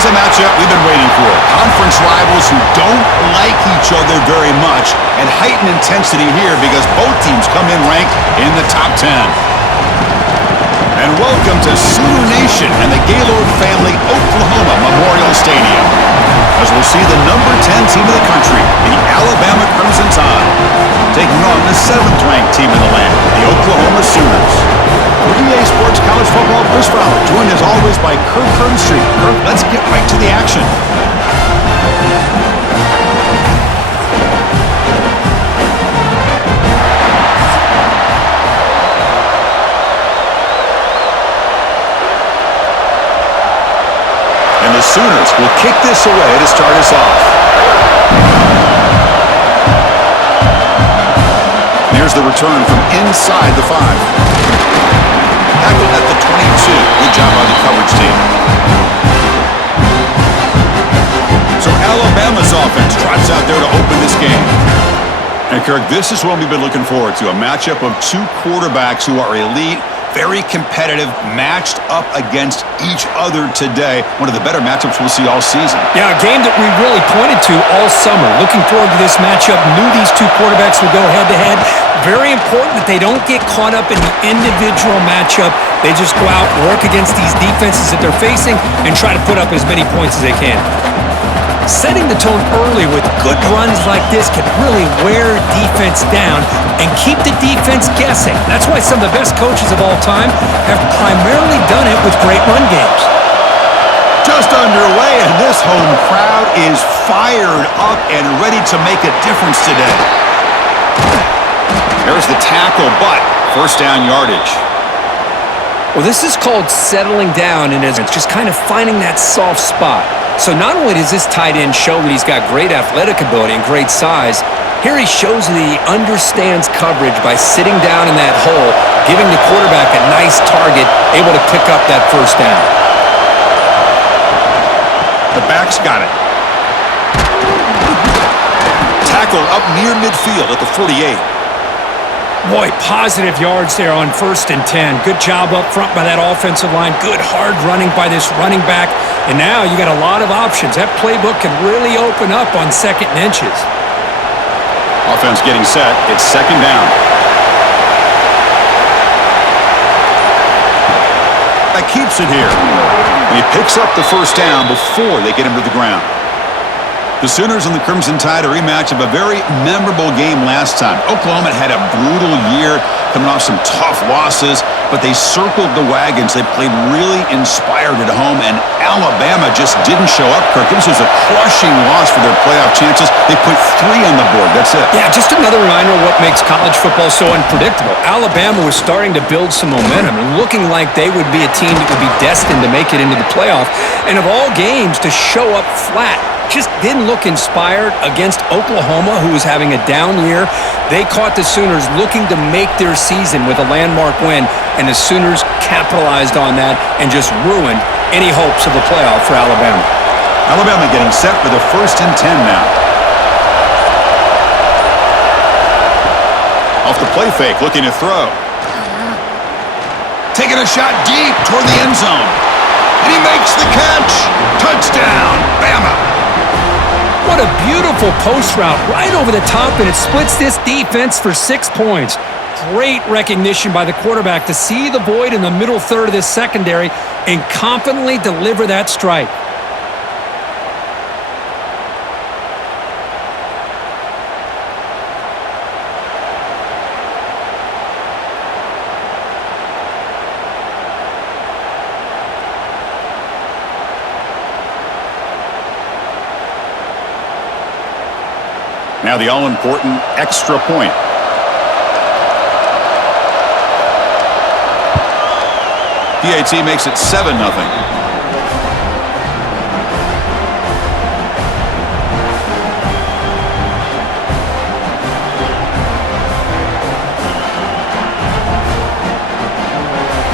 is a matchup we've been waiting for. Conference rivals who don't like each other very much, and heightened intensity here because both teams come in ranked in the top 10. And welcome to Sooner Nation and the Gaylord family Oklahoma Memorial Stadium, as we'll see the number 10 team of the country, the Alabama Crimson Tide, taking on the 7th-ranked team in the land, the Oklahoma Sooners. For EA Sports College Football, Chris Fowler, joined as always by Kirk Street. Kirk, let's get right to the action. And the Sooners will kick this away to start us off. Here's the return from inside the 5. Tackled at the 22. Good job by the coverage team. So Alabama's offense trots out there to open this game. And Kirk, this is what we've been looking forward to, a matchup of two quarterbacks who are elite, very competitive, matched up against each other today. One of the better matchups we'll see all season. Yeah, a game that we really pointed to all summer. Looking forward to this matchup. Knew these two quarterbacks would go head-to-head. Very important that they don't get caught up in the individual matchup. They just go out, work against these defenses that they're facing, and try to put up as many points as they can. Setting the tone early with good runs like this can really wear defense down and keep the defense guessing. That's why some of the best coaches of all time have primarily done it with great run games. Just underway, and this home crowd is fired up and ready to make a difference today. There's the tackle, but first down yardage. Well, this is called settling down, and it's just kind of finding that soft spot. So not only does this tight end show that he's got great athletic ability and great size, here he shows that he understands coverage by sitting down in that hole, giving the quarterback a nice target, able to pick up that first down. The back's got it. Tackle up near midfield at the 48. Boy, positive yards there on 1st and 10. Good job up front by that offensive line. Good hard running by this running back. And now you got a lot of options. That playbook can really open up on 2nd and inches. Offense getting set. It's 2nd down. That keeps it here. And he picks up the first down before they get him to the ground. The Sooners and the Crimson Tide, a rematch of a very memorable game last time. Oklahoma had a brutal year, coming off some tough losses, but they circled the wagons. They played really inspired at home, and Alabama just didn't show up, Kirk. This was a crushing loss for their playoff chances. They put 3 on the board. That's it. Yeah, just another reminder of what makes college football so unpredictable. Alabama was starting to build some momentum and looking like they would be a team that would be destined to make it into the playoff. And of all games, to show up flat, just didn't look inspired against Oklahoma, who was having a down year. They caught the Sooners looking to make their season with a landmark win, and the Sooners capitalized on that and just ruined any hopes of the playoff for Alabama. Alabama getting set for the 1st and 10 now. Off the play fake, looking to throw. Taking a shot deep toward the end zone. And he makes the catch. Touchdown, Bama. What a beautiful post route right over the top, and it splits this defense for 6 points. Great recognition by the quarterback to see the void in the middle third of this secondary and confidently deliver that strike. Now the all-important extra point. PAT makes it 7-0.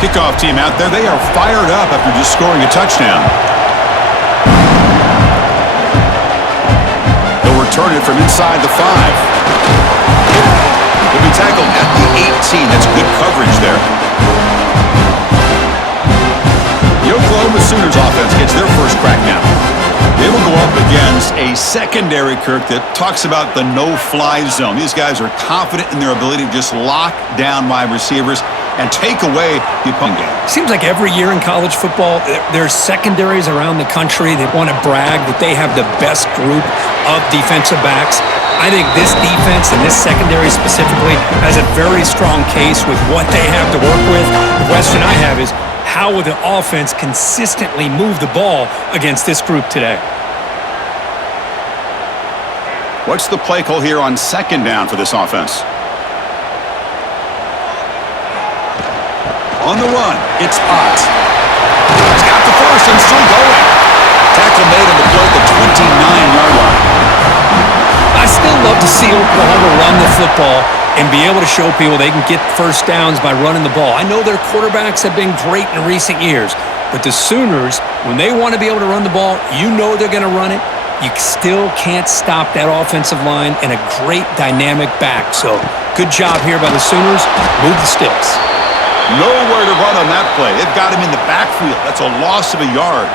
Kickoff team out there. They are fired up after just scoring a touchdown. Return it from inside the 5. He'll be tackled at the 18. That's good coverage there. The Oklahoma Sooners offense gets their first crack now. They will go up against a secondary, Kirk, that talks about the no-fly zone. These guys are confident in their ability to just lock down wide receivers and take away the opponent game. Seems like every year in college football, there's secondaries around the country that want to brag that they have the best group of defensive backs. I think this defense and this secondary specifically has a very strong case with what they have to work with. The question I have is, how will the offense consistently move the ball against this group today? What's the play call here on second down for this offense? On the run, it's Ott. He's got the first and still going. Tackle made on the play at the 29-yard line. I still love to see Oklahoma run the football and be able to show people they can get first downs by running the ball. I know their quarterbacks have been great in recent years, but the Sooners, when they want to be able to run the ball, you know they're going to run it. You still can't stop that offensive line and a great dynamic back. So good job here by the Sooners. Move the sticks. Nowhere to run on that play. They've got him in the backfield. That's a loss of a yard.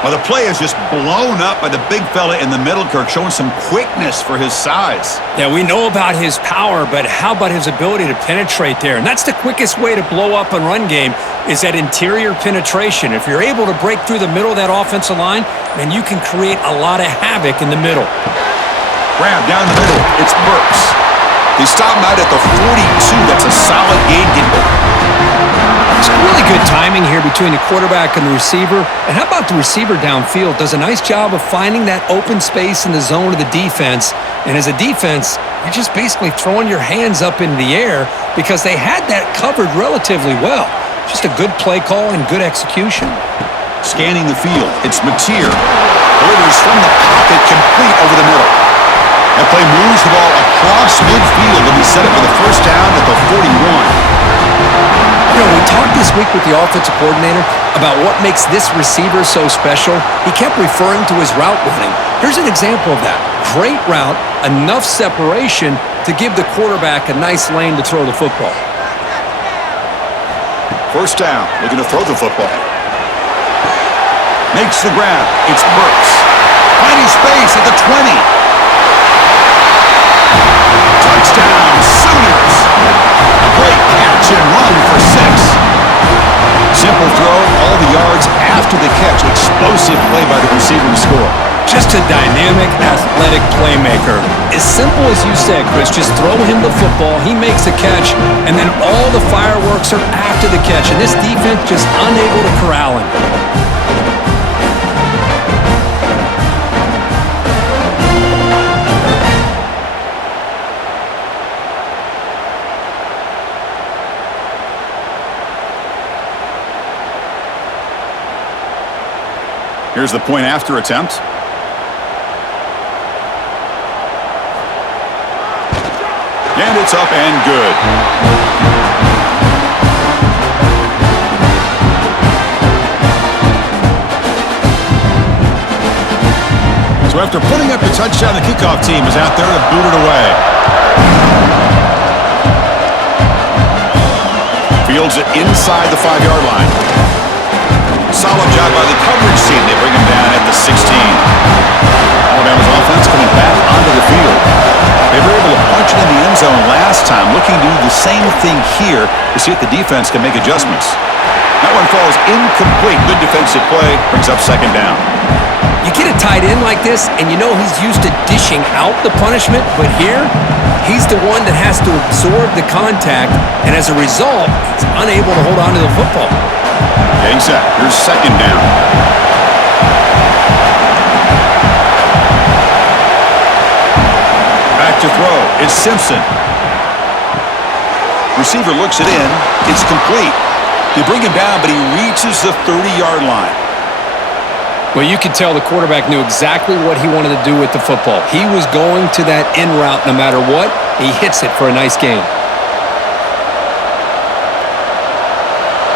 Well, the play is just blown up by the big fella in the middle, Kirk, showing some quickness for his size. Yeah, we know about his power, but how about his ability to penetrate there? And that's the quickest way to blow up a run game is that interior penetration. If you're able to break through the middle of that offensive line, then you can create a lot of havoc in the middle. Grab down the middle. It's Burks. They stop him out at the 42. That's a solid gain. It's really good timing here between the quarterback and the receiver. And how about the receiver downfield? Does a nice job of finding that open space in the zone of the defense. And as a defense, you're just basically throwing your hands up in the air because they had that covered relatively well. Just a good play call and good execution. Scanning the field, it's Mateer. Delivers from the pocket, complete over the middle. That play moves the ball across midfield and we set it for the first down at the 41. You know, we talked this week with the offensive coordinator about what makes this receiver so special. He kept referring to his route running. Here's an example of that. Great route, enough separation to give the quarterback a nice lane to throw the football. First down, looking to throw the football. Makes the grab. It's Burks. Finding space at the 20. Touchdown, Sooners. A great catch and run for 6. Simple throw, all the yards after the catch. Explosive play by the receiver to score. Just a dynamic, athletic playmaker. As simple as you said, Chris, just throw him the football, he makes a catch, and then all the fireworks are after the catch, and this defense just unable to corral him. Here's the point after attempt. And it's up and good. So after putting up the touchdown, the kickoff team is out there to boot it away. Fields it inside the 5-yard line. Solid job by the coverage team. They bring him down at the 16. Alabama's offense coming back onto the field. They were able to punch it in the end zone last time, looking to do the same thing here to see if the defense can make adjustments. That one falls incomplete. Good defensive play. Brings up second down. You get a tight end like this, and you know he's used to dishing out the punishment, but here, he's the one that has to absorb the contact, and as a result, he's unable to hold on to the football. Getting set. Here's second down. Back to throw. It's Simpson. Receiver looks it in. It's complete. They bring him down, but he reaches the 30-yard line. Well, you could tell the quarterback knew exactly what he wanted to do with the football. He was going to that in route no matter what. He hits it for a nice gain.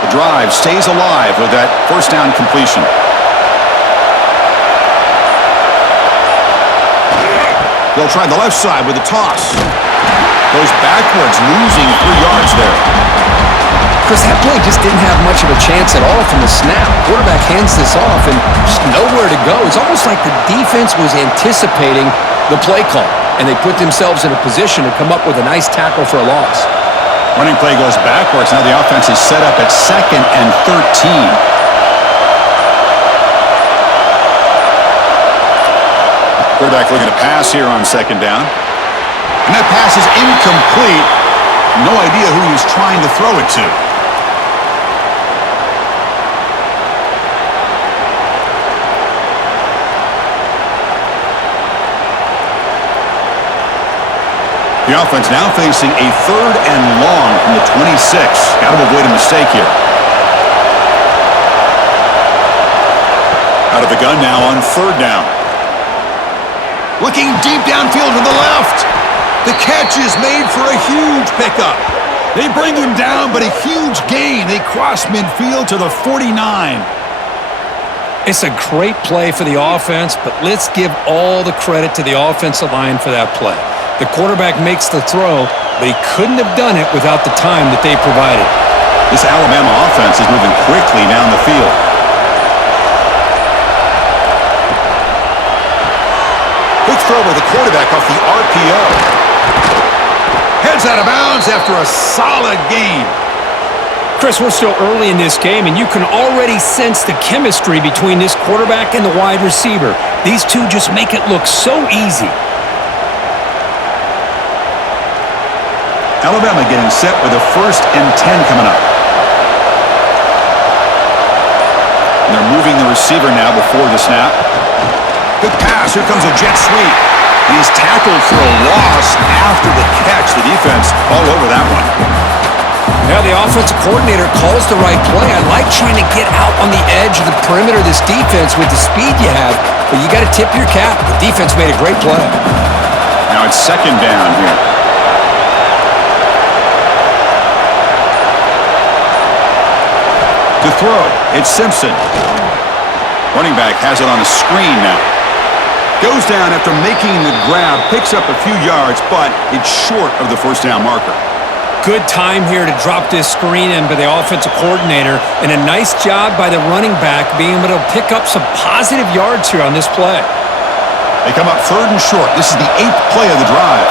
The drive stays alive with that first down completion. They'll try the left side with a toss. Goes backwards, losing 3 yards there. Chris, that play just didn't have much of a chance at all from the snap. Quarterback hands this off and just nowhere to go. It's almost like the defense was anticipating the play call, and they put themselves in a position to come up with a nice tackle for a loss. Running play goes backwards. Now the offense is set up at 2nd and 13. Quarterback looking to pass here on 2nd down. And that pass is incomplete. No idea who he was trying to throw it to. The offense now facing a 3rd and long from the 26. Got to avoid a mistake here. Out of the gun now on 3rd down. Looking deep downfield to the left. The catch is made for a huge pickup. They bring him down, but a huge gain. They cross midfield to the 49. It's a great play for the offense, but let's give all the credit to the offensive line for that play. The quarterback makes the throw, but he couldn't have done it without the time that they provided. This Alabama offense is moving quickly down the field. Quick throw by the quarterback off the RPO. Heads out of bounds after a solid gain. Chris, we're still early in this game, and you can already sense the chemistry between this quarterback and the wide receiver. These two just make it look so easy. Alabama getting set with a 1st and 10 coming up. And they're moving the receiver now before the snap. Good pass. Here comes a jet sweep. He's tackled for a loss after the catch. The defense all over that one. Now the offensive coordinator calls the right play. I like trying to get out on the edge of the perimeter of this defense with the speed you have, but you got to tip your cap. The defense made a great play. Now it's 2nd down here. To throw, it's Simpson. Running back has it on a screen now. Goes down after making the grab, picks up a few yards, but it's short of the 1st down marker. Good time here to drop this screen in by the offensive coordinator, and a nice job by the running back being able to pick up some positive yards here on this play. They come up 3rd and short. This is the 8th play of the drive.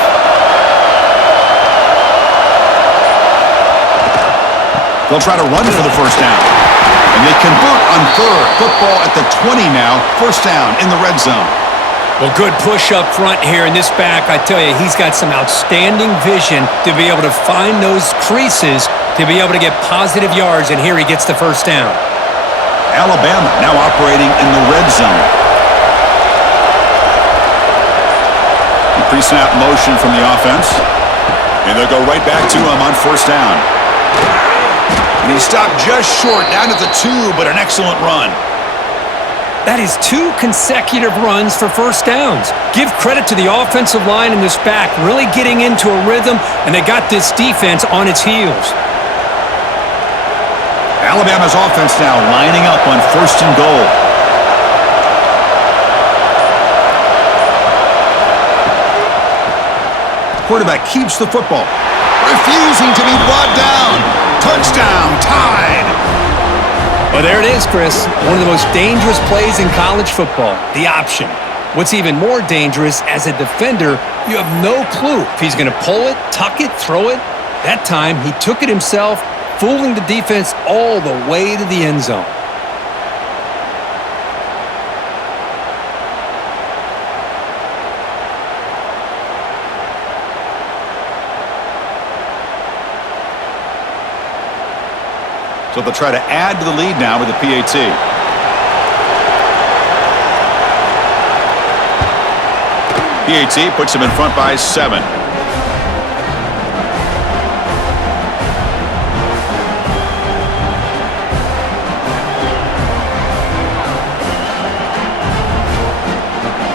They'll try to run for the 1st down. And they convert on 3rd. Football at the 20 now. 1st down in the red zone. Well, good push up front here in this back. I tell you, he's got some outstanding vision to be able to find those creases to be able to get positive yards, and here he gets the 1st down. Alabama now operating in the red zone. The pre-snap motion from the offense. And they'll go right back to him on 1st down. And he stopped just short, down at the 2, but an excellent run. That is 2 consecutive runs for 1st downs. Give credit to the offensive line in this back, really getting into a rhythm, and they got this defense on its heels. Alabama's offense now lining up on 1st and goal. Quarterback keeps the football, refusing to be brought down. Touchdown, tied. Well, there it is, Chris. One of the most dangerous plays in college football, the option. What's even more dangerous, as a defender, you have no clue if he's going to pull it, tuck it, throw it. That time, he took it himself, fooling the defense all the way to the end zone. So they'll try to add to the lead now with the PAT. PAT puts them in front by 7.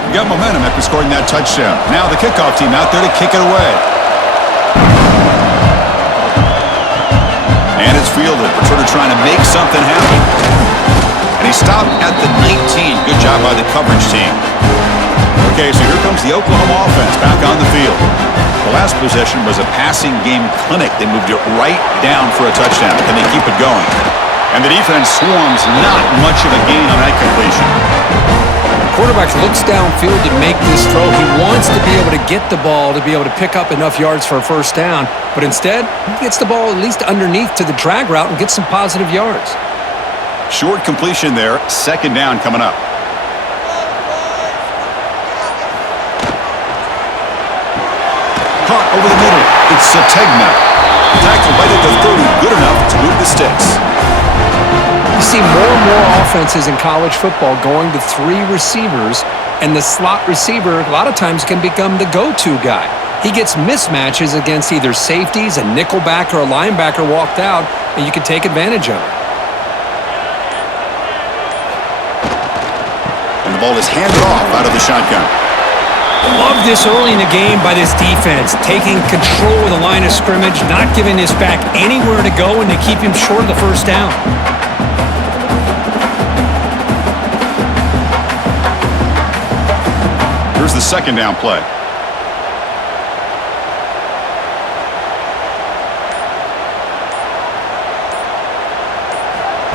You got momentum after scoring that touchdown. Now the kickoff team out there to kick it away. And it's fielded. Returner trying to make something happen. And he stopped at the 19. Good job by the coverage team. Okay, so here comes the Oklahoma offense back on the field. The last possession was a passing game clinic. They moved it right down for a touchdown. Can they keep it going? And the defense swarms not much of a gain on that completion. Quarterback looks downfield to make this throw. He wants to be able to get the ball to be able to pick up enough yards for a first down, but instead, he gets the ball at least underneath to the drag route and gets some positive yards. Short completion there. Second down coming up. Caught over the middle. It's Sategna. Tackled right at the 30. Good enough to move the sticks. You see more and more offenses in college football going to 3 receivers, and the slot receiver a lot of times can become the go-to guy. He gets mismatches against either safeties, a nickelback, or a linebacker walked out, and you can take advantage of it. And the ball is handed off out of the shotgun. Love this early in the game by this defense, taking control of the line of scrimmage, not giving this back anywhere to go, and to keep him short of the first down. Here's the second down play.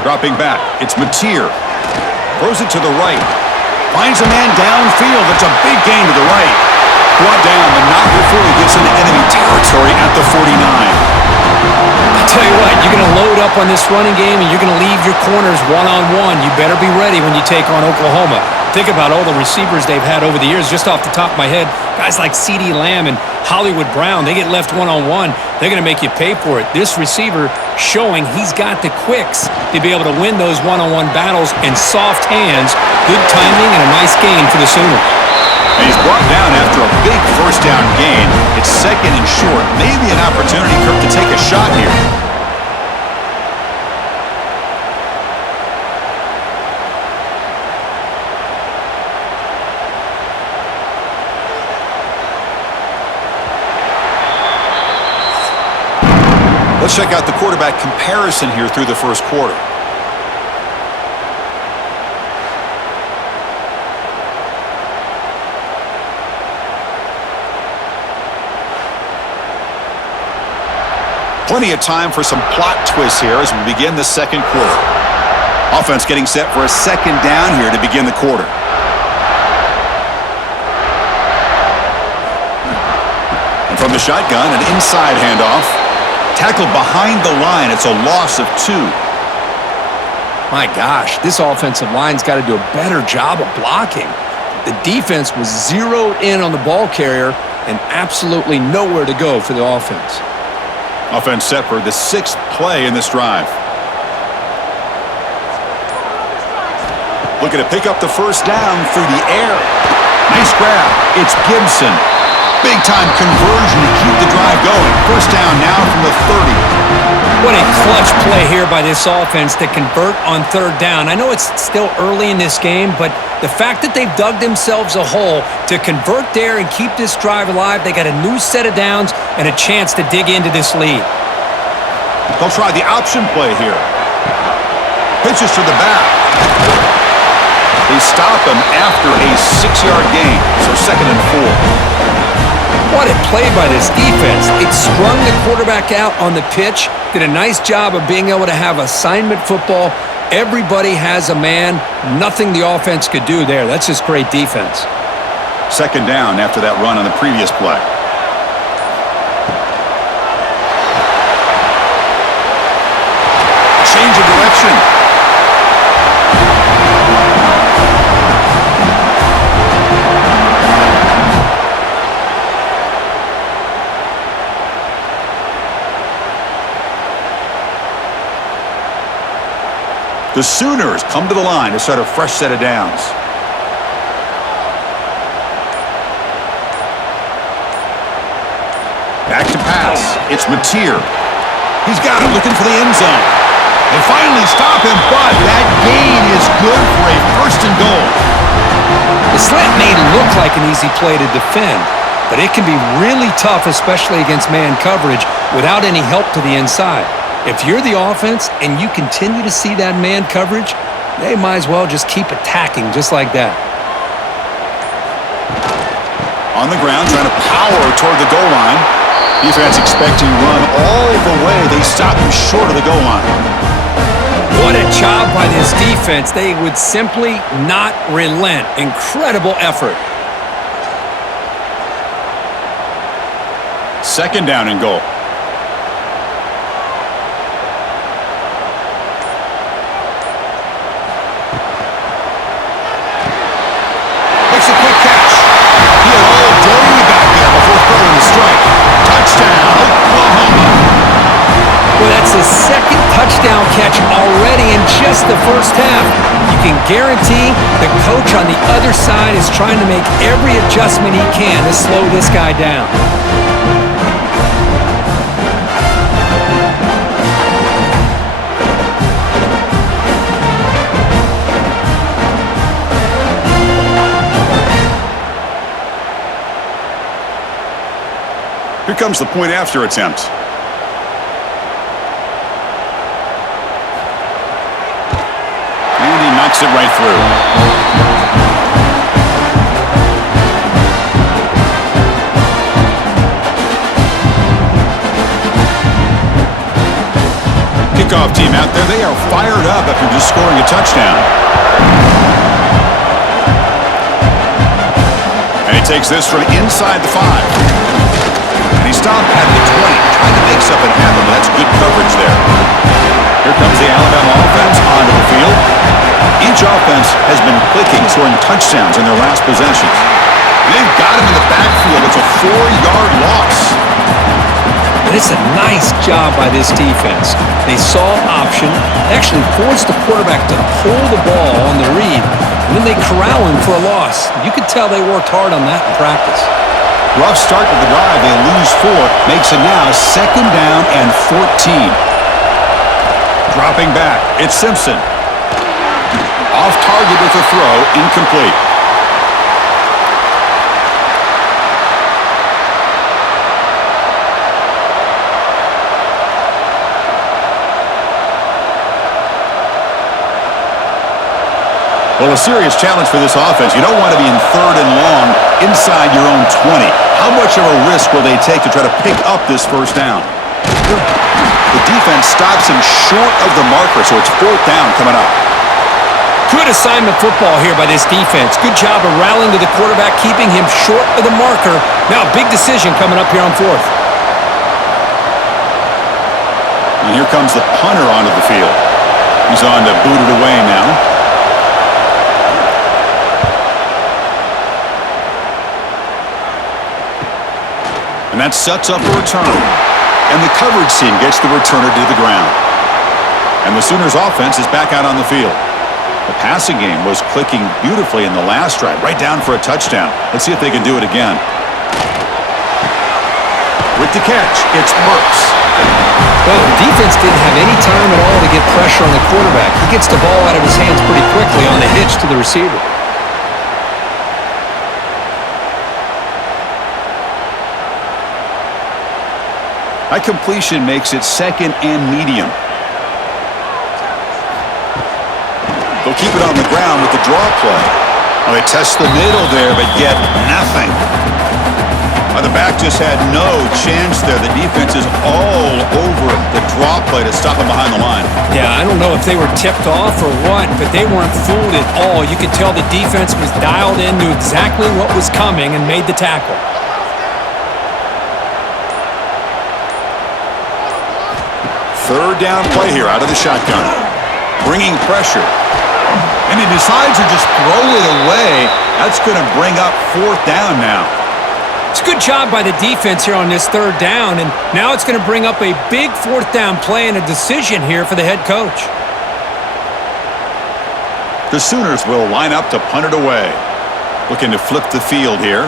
Dropping back, it's Mateer. Throws it to the right. Finds a man downfield. It's a big gain to the right. Brought down, but not before he gets into enemy territory at the 49. I tell you what, you're going to load up on this running game, and you're going to leave your corners one-on-one. You better be ready when you take on Oklahoma. Think about all the receivers they've had over the years. Just off the top of my head, guys like CeeDee Lamb and Hollywood Brown, they get left one-on-one. They're going to make you pay for it. This receiver showing he's got the quicks to be able to win those one-on-one battles and soft hands. Good timing and a nice gain for the Sooners. And he's brought down after a big first down gain. It's second and short. Maybe an opportunity, Kirk, to take a shot here. Let's check out the quarterback comparison here through the first quarter. Plenty of time for some plot twists here as we begin the second quarter. Offense getting set for a second down here to begin the quarter. And from the shotgun, an inside handoff. Tackled behind the line. It's a loss of 2. My gosh, this offensive line's got to do a better job of blocking. The defense was zeroed in on the ball carrier and absolutely nowhere to go for the offense. Offense set for the 6th play in this drive. Looking to pick up the first down through the air. Nice grab. It's Gibson. Big-time conversion to keep the drive going. First down now from the 30. What a clutch play here by this offense to convert on third down. I know it's still early in this game, but the fact that they've dug themselves a hole to convert there and keep this drive alive, they got a new set of downs and a chance to dig into this lead. They'll try the option play here. Pitches to the back. They stop him after a 6-yard gain, so second and 4. What a play by this defense. It strung the quarterback out on the pitch, did a nice job of being able to have assignment football. Everybody has a man. Nothing the offense could do there. That's just great defense. Second down after that run on the previous play. Change of direction. The Sooners come to the line to start a fresh set of downs. Back to pass. It's Mateer. He's got it, looking for the end zone. They finally stop him, but that gain is good for a first and goal. The slant may look like an easy play to defend, but it can be really tough, especially against man coverage, without any help to the inside. If you're the offense and you continue to see that man coverage, they might as well just keep attacking just like that. On the ground, trying to power toward the goal line. Defense expecting to run all the way. They stop him short of the goal line. What a job by this defense. They would simply not relent. Incredible effort. Second down and goal. Makes a quick catch. He had all day back there before throwing the strike. Touchdown, Oklahoma. Well, that's his second touchdown catch already in just the first half. You can guarantee the coach on the other side is trying to make every adjustment he can to slow this guy down. Here comes the point after attempt. And he knocks it right through. Kickoff team out there. They are fired up after just scoring a touchdown. And he takes this from inside the 5. And he stopped at the 20, trying to make something happen, but that's good coverage there. Here comes the Alabama offense onto the field. Each offense has been clicking, scoring touchdowns in their last possessions. And they've got him in the backfield. It's a 4-yard loss. And it's a nice job by this defense. They saw option, actually forced the quarterback to pull the ball on the read, and then they corral him for a loss. You could tell they worked hard on that in practice. Rough start to the drive. They lose 4. Makes it now second down and 14. Dropping back. It's Simpson. Off target with a throw. Incomplete. Well, a serious challenge for this offense. You don't want to be in third and long inside your own 20. How much of a risk will they take to try to pick up this first down? The defense stops him short of the marker, so it's fourth down coming up. Good assignment football here by this defense. Good job of rallying to the quarterback, keeping him short of the marker. Now a big decision coming up here on fourth. And here comes the punter onto the field. He's on to boot it away now. And that sets up a return. And the coverage team gets the returner to the ground. And the Sooners offense is back out on the field. The passing game was clicking beautifully in the last drive, right down for a touchdown. Let's see if they can do it again. With the catch, it's Burks. Well, the defense didn't have any time at all to get pressure on the quarterback. He gets the ball out of his hands pretty quickly on the hitch to the receiver. High completion makes it second and medium. They'll keep it on the ground with the draw play. Well, they test the middle there, but get nothing. The back just had no chance there. The defense is all over the draw play to stop him behind the line. Yeah, I don't know if they were tipped off or what, but they weren't fooled at all. You could tell the defense was dialed in, knew exactly what was coming, and made the tackle. Third down play here out of the shotgun. Bringing pressure. And he decides to just throw it away. That's going to bring up fourth down now. It's a good job by the defense here on this third down, and now it's going to bring up a big fourth down play and a decision here for the head coach. The Sooners will line up to punt it away. Looking to flip the field here.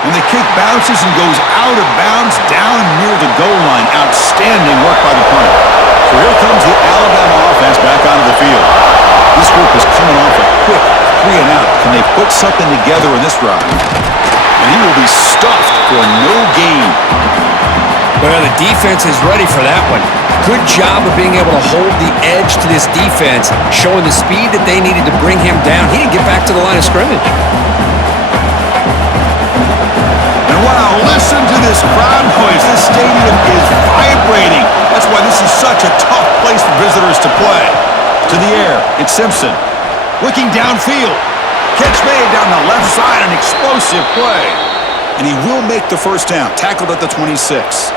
And the kick bounces and goes out of bounds down near the goal line. Outstanding work by the punter. So here comes the Alabama offense back onto the field. This group is coming off a quick 3 and out. Can they put something together in this drive? And he will be stuffed for no gain. Well, the defense is ready for that one. Good job of being able to hold the edge to this defense, showing the speed that they needed to bring him down. He didn't get back to the line of scrimmage. And wow, listen to this crowd noise. This stadium is vibrating. That's why this is such a tough place for visitors to play. To the air, it's Simpson. Looking downfield. Catch made down the left side, an explosive play. And he will make the first down, tackled at the 26.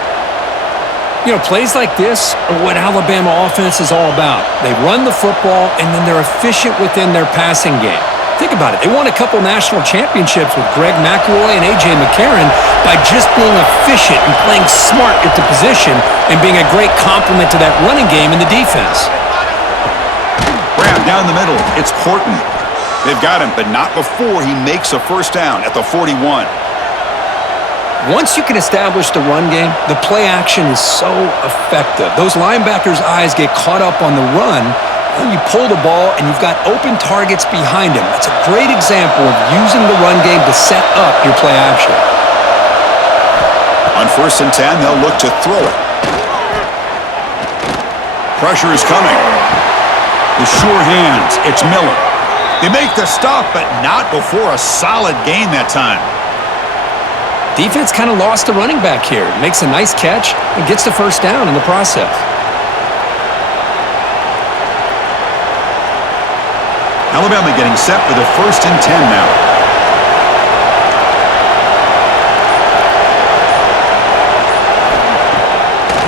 You know, plays like this are what Alabama offense is all about. They run the football, and then they're efficient within their passing game. Think about it. They won a couple national championships with Greg McElroy and A.J. McCarron by just being efficient and playing smart at the position and being a great complement to that running game in the defense. Grab down the middle. It's Horton. They've got him, but not before he makes a first down at the 41. Once you can establish the run game, the play action is so effective. Those linebackers' eyes get caught up on the run, and you pull the ball, and you've got open targets behind him. It's a great example of using the run game to set up your play action. On 1st and 10, they'll look to throw it. Pressure is coming. With sure hands, it's Miller. They make the stop, but not before a solid gain that time. Defense kind of lost the running back here. Makes a nice catch and gets the first down in the process. Alabama getting set for the 1st and 10 now.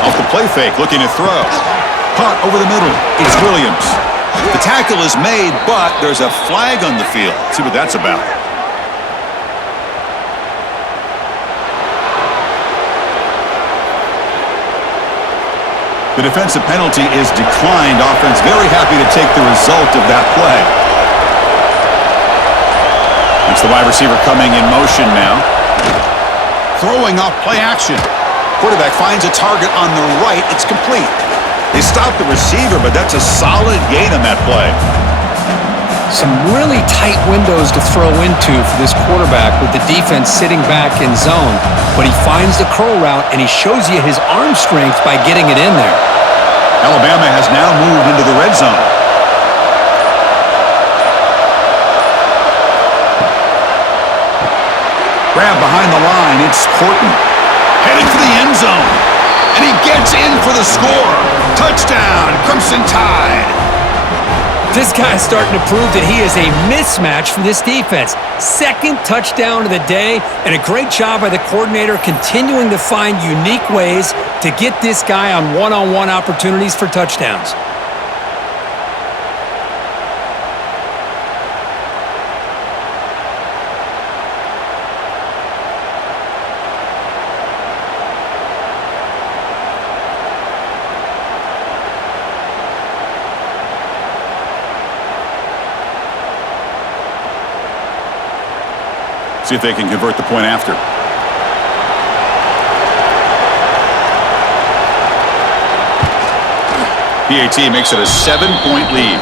Off the play fake, looking to throw. Caught over the middle. It's Williams. The tackle is made, but there's a flag on the field. Let's see what that's about. The defensive penalty is declined. Offense very happy to take the result of that play. It's the wide receiver coming in motion now. Throwing off play action. Quarterback finds a target on the right. It's complete. They stop the receiver, but that's a solid gain on that play. Some really tight windows to throw into for this quarterback with the defense sitting back in zone. But he finds the curl route, and he shows you his arm strength by getting it in there. Alabama has now moved into the red zone. Grab behind the line. It's Horton. Heading for the end zone. And he gets in for the score. Touchdown, Crimson Tide. This guy's starting to prove that he is a mismatch for this defense. Second touchdown of the day, and a great job by the coordinator continuing to find unique ways to get this guy on one-on-one opportunities for touchdowns. See if they can convert the point after. PAT makes it a 7-point lead.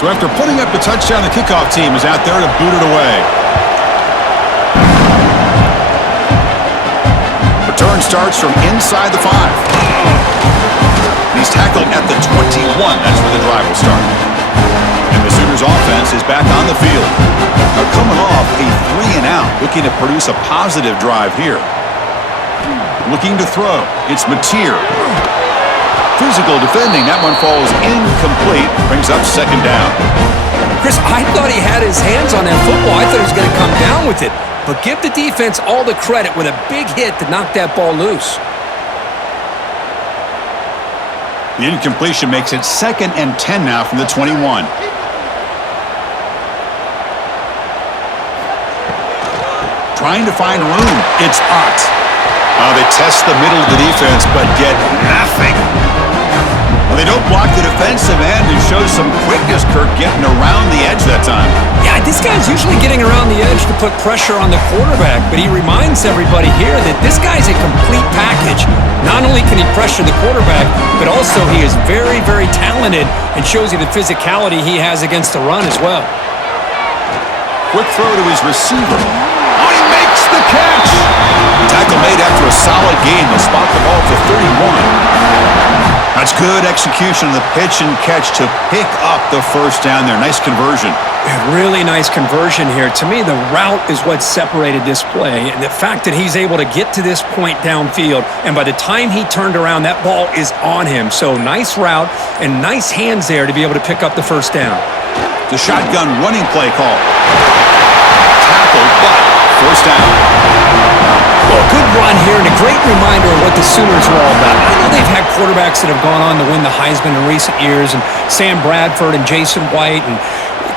So after putting up the touchdown, the kickoff team is out there to boot it away. Return starts from inside the 5. He's tackled at the 21. That's where the drive will start. And the Sooners offense is back on the field. Now coming off a 3-and-out, looking to produce a positive drive here. Looking to throw. It's Mateer. Physical defending. That one falls incomplete. Brings up 2nd down. Chris, I thought he had his hands on that football. I thought he was going to come down with it. But give the defense all the credit with a big hit to knock that ball loose. The incompletion makes it 2nd and 10 now from the 21. Trying to find room. It's Ott. They test the middle of the defense, but get nothing. Well, they don't block the defensive end and show some quickness, Kirk, getting around the edge that time. Yeah, this guy's usually getting around the edge to put pressure on the quarterback, but he reminds everybody here that this guy's a complete package. Not only can he pressure the quarterback, but also he is very, very talented and shows you the physicality he has against the run as well. Quick throw to his receiver. Oh, he makes the catch! Tackle made after a solid gain. They'll spot the ball for 31. That's good execution of the pitch and catch to pick up the first down there. Nice conversion. Really nice conversion here. To me, the route is what separated this play, and the fact that he's able to get to this point downfield, and by the time he turned around, that ball is on him. So nice route and nice hands there to be able to pick up the first down. The shotgun running play call. Tackled, but first down. Well, good run here and a great reminder of what the Sooners are all about. I know they've had quarterbacks that have gone on to win the Heisman in recent years, and Sam Bradford and Jason White and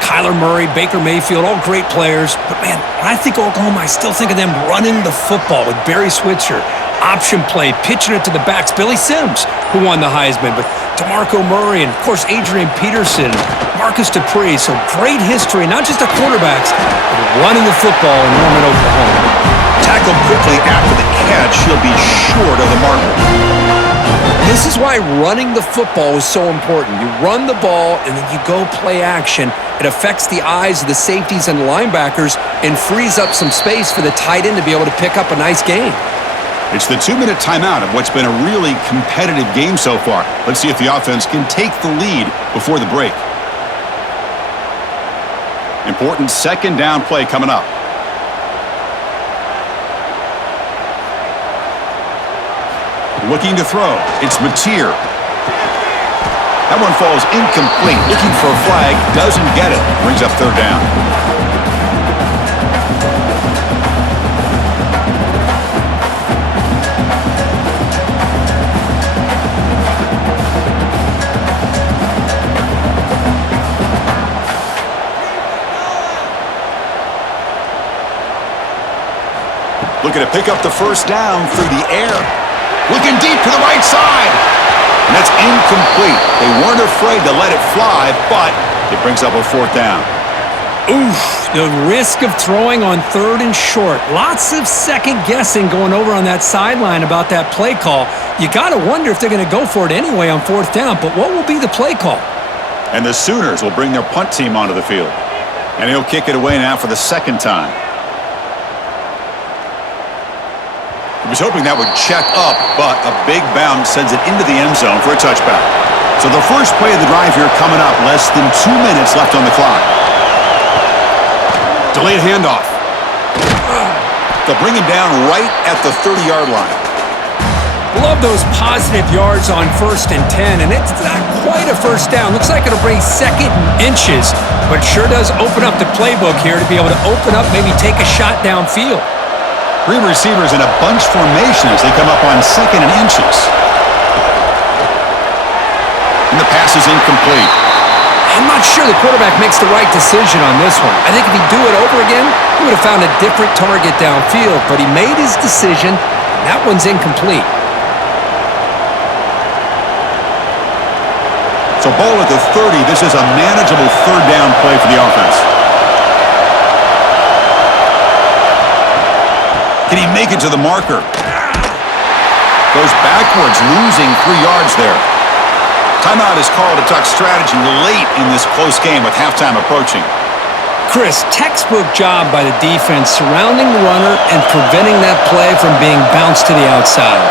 Kyler Murray, Baker Mayfield, all great players. But, man, when I think Oklahoma, I still think of them running the football with Barry Switzer. Option play, pitching it to the backs. Billy Sims, who won the Heisman, but DeMarco Murray and, of course, Adrian Peterson, Marcus Dupree. So great history, not just the quarterbacks, but running the football in Norman, Oklahoma. Tackled quickly after the catch. He'll be short of the marker. This is why running the football is so important. You run the ball, and then you go play action. It affects the eyes of the safeties and the linebackers and frees up some space for the tight end to be able to pick up a nice gain. It's the 2-minute timeout of what's been a really competitive game so far. Let's see if the offense can take the lead before the break. Important second down play coming up. Looking to throw. It's Mateer. That one falls incomplete. Looking for a flag. Doesn't get it. Brings up third down. Looking to pick up the first down through the air. Looking deep to the right side. And that's incomplete. They weren't afraid to let it fly, but it brings up a fourth down. Oof, the risk of throwing on third and short. Lots of second guessing going over on that sideline about that play call. You got to wonder if they're going to go for it anyway on fourth down, but what will be the play call? And the Sooners will bring their punt team onto the field. And he'll kick it away now for the second time. He was hoping that would check up, but a big bounce sends it into the end zone for a touchback. So the first play of the drive here coming up, less than 2 minutes left on the clock. Delayed handoff. They'll bring him down right at the 30-yard line. Love those positive yards on 1st and 10, and it's not quite a first down. Looks like it'll bring second and inches, but it sure does open up the playbook here to be able to open up, maybe take a shot downfield. 3 receivers in a bunch formation as they come up on second and inches. And the pass is incomplete. I'm not sure the quarterback makes the right decision on this one. I think if he'd do it over again, he would have found a different target downfield, but he made his decision, and that one's incomplete. So ball at the 30. This is a manageable third down play for the offense. Can he make it to the marker? Goes backwards, losing 3 yards there. Timeout is called to talk strategy late in this close game with halftime approaching. Chris, textbook job by the defense surrounding the runner and preventing that play from being bounced to the outside.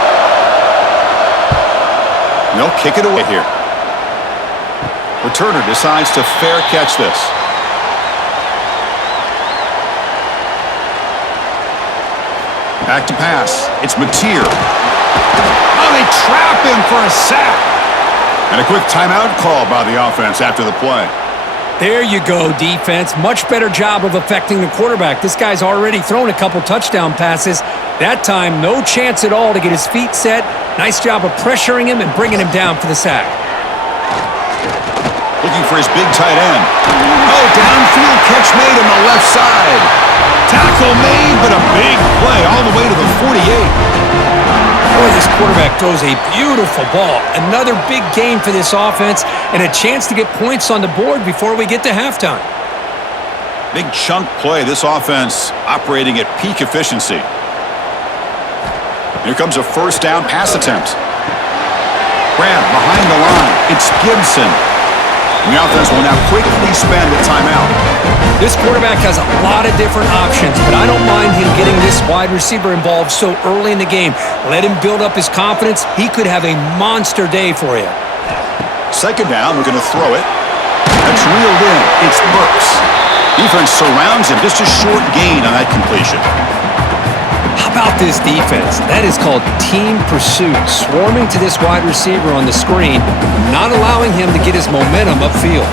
They'll kick it away here. Returner decides to fair catch this. Back to pass. It's Mateer. Oh, they trap him for a sack. And a quick timeout call by the offense after the play. There you go, defense. Much better job of affecting the quarterback. This guy's already thrown a couple touchdown passes. That time, no chance at all to get his feet set. Nice job of pressuring him and bringing him down for the sack. Looking for his big tight end. Oh, downfield catch made on the left side. Tackle made, but a big play all the way to the 48. Boy, this quarterback throws a beautiful ball. Another big game for this offense and a chance to get points on the board before we get to halftime. Big chunk play. This offense operating at peak efficiency. Here comes a first down pass attempt. Grab behind the line. It's Gibson. The offense will now quickly spend a timeout. This quarterback has a lot of different options, but I don't mind him getting this wide receiver involved so early in the game. Let him build up his confidence. He could have a monster day for you. Second down, we're going to throw it. That's reeled in. It's Brooks. Defense surrounds him. Just a short gain on that completion. How about this defense? That is called team pursuit. Swarming to this wide receiver on the screen, not allowing him to get his momentum upfield.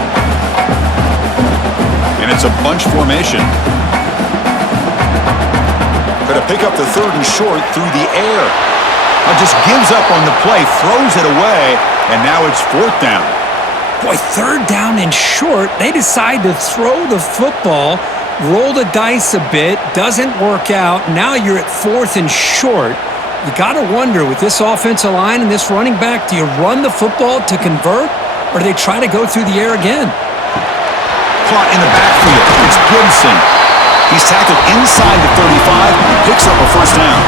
And it's a bunch formation. Going to pick up the third and short through the air. Just gives up on the play, throws it away, and now it's fourth down. Boy, third down and short. They decide to throw the football. Roll the dice a bit, doesn't work out. Now you're at fourth and short. You got to wonder, with this offensive line and this running back, do you run the football to convert, or do they try to go through the air again? Caught in the backfield. It's Gibson. He's tackled inside the 35, picks up a first down.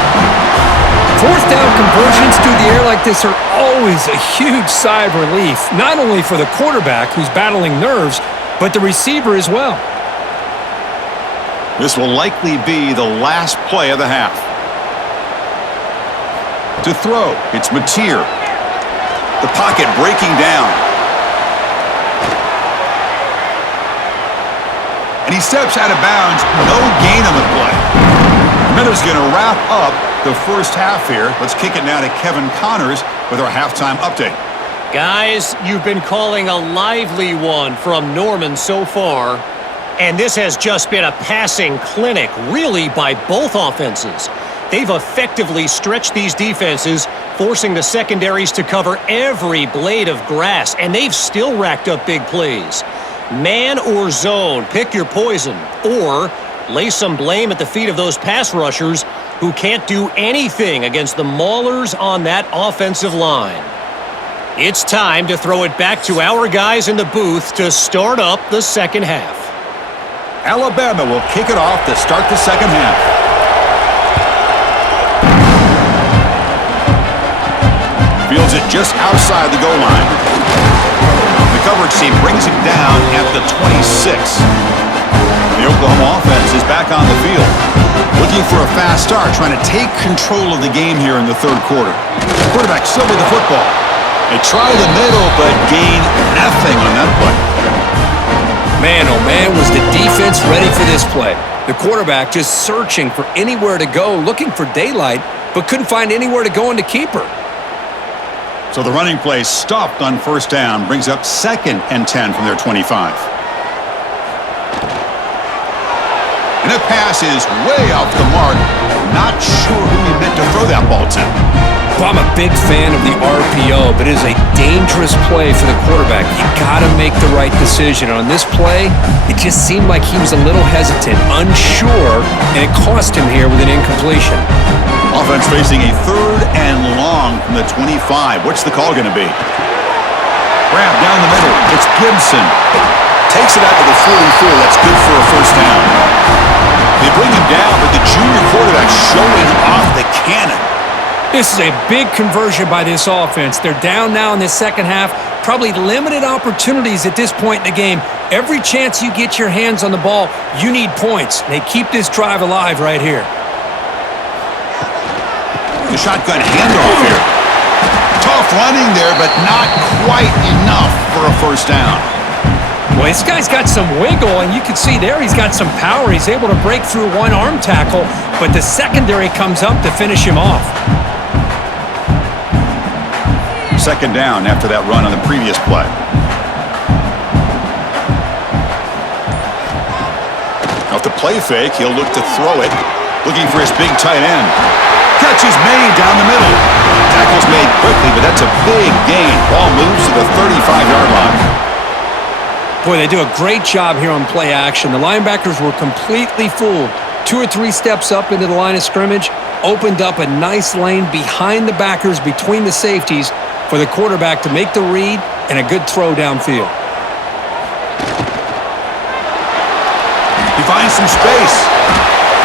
Fourth down conversions through the air like this are always a huge sigh of relief, not only for the quarterback who's battling nerves, but the receiver as well. This will likely be the last play of the half. To throw, it's Mateer. The pocket breaking down. And he steps out of bounds. No gain on the play. Miller's going to wrap up the first half here. Let's kick it now to Kevin Connors with our halftime update. Guys, you've been calling a lively one from Norman so far. And this has just been a passing clinic, really, by both offenses. They've effectively stretched these defenses, forcing the secondaries to cover every blade of grass, and they've still racked up big plays. Man or zone, pick your poison, or lay some blame at the feet of those pass rushers who can't do anything against the maulers on that offensive line. It's time to throw it back to our guys in the booth to start up the second half. Alabama will kick it off to start the second half. Fields it just outside the goal line. The coverage team brings him down at the 26. The Oklahoma offense is back on the field. Looking for a fast start, trying to take control of the game here in the third quarter. Quarterback still with the football. They try the middle, but gain nothing on that play. Man, oh man, was the defense ready for this play. The quarterback just searching for anywhere to go, looking for daylight, but couldn't find anywhere to go in the keeper. So the running play stopped on first down, brings up 2nd and 10 from their 25. And the pass is way off the mark. Not sure who he meant to throw that ball to. Well, I'm a big fan of the RPO, but it is a dangerous play for the quarterback. You got to make the right decision. On this play, it just seemed like he was a little hesitant, unsure, and it cost him here with an incompletion. Offense facing a third and long from the 25. What's the call going to be? Grab down the middle. It's Gibson. Takes it out to the 44. That's good for a first down. They bring him down, but the junior quarterback showing off the cannon. This is a big conversion by this offense. They're down now in the second half. Probably limited opportunities at this point in the game. Every chance you get your hands on the ball, you need points. They keep this drive alive right here. The shotgun handoff here. Tough running there, but not quite enough for a first down. Well, this guy's got some wiggle, and you can see there he's got some power. He's able to break through one arm tackle, but the secondary comes up to finish him off. Second down after that run on the previous play. Off the play fake, he'll look to throw it. Looking for his big tight end. Catch is made down the middle. Tackle's made quickly, but that's a big gain. Ball moves to the 35-yard line. Boy, they do a great job here on play action. The linebackers were completely fooled. 2 or 3 steps up into the line of scrimmage, opened up a nice lane behind the backers, between the safeties, for the quarterback to make the read and a good throw downfield. He finds some space.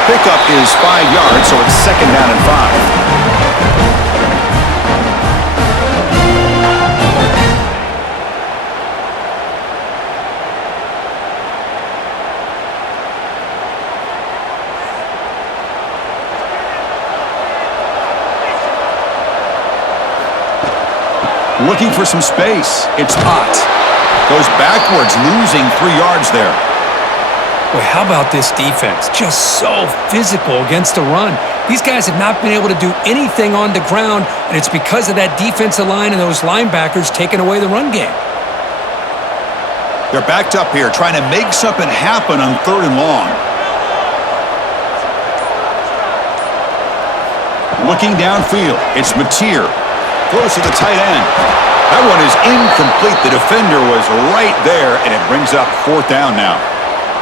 Pickup is 5 yards, so it's 2nd down and 5. Looking for some space. It's Ott. Goes backwards, losing 3 yards there. Boy, how about this defense? Just so physical against the run. These guys have not been able to do anything on the ground, and it's because of that defensive line and those linebackers taking away the run game. They're backed up here, trying to make something happen on 3rd and long. Looking downfield, it's Mateer. Throws to the tight end. That one is incomplete. The defender was right there, and it brings up 4th down now.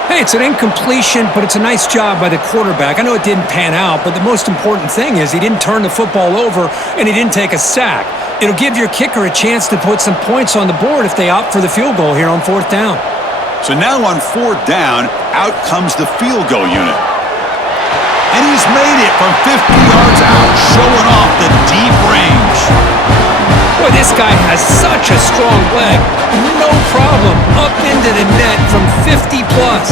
Hey, it's an incompletion, but it's a nice job by the quarterback. I know it didn't pan out, but the most important thing is he didn't turn the football over, and he didn't take a sack. It'll give your kicker a chance to put some points on the board if they opt for the field goal here on 4th down. So now on 4th down, out comes the field goal unit. And he's made it from 50 yards out, showing off the deep range. Boy, this guy has such a strong leg. No problem. Up into the net from 50 plus.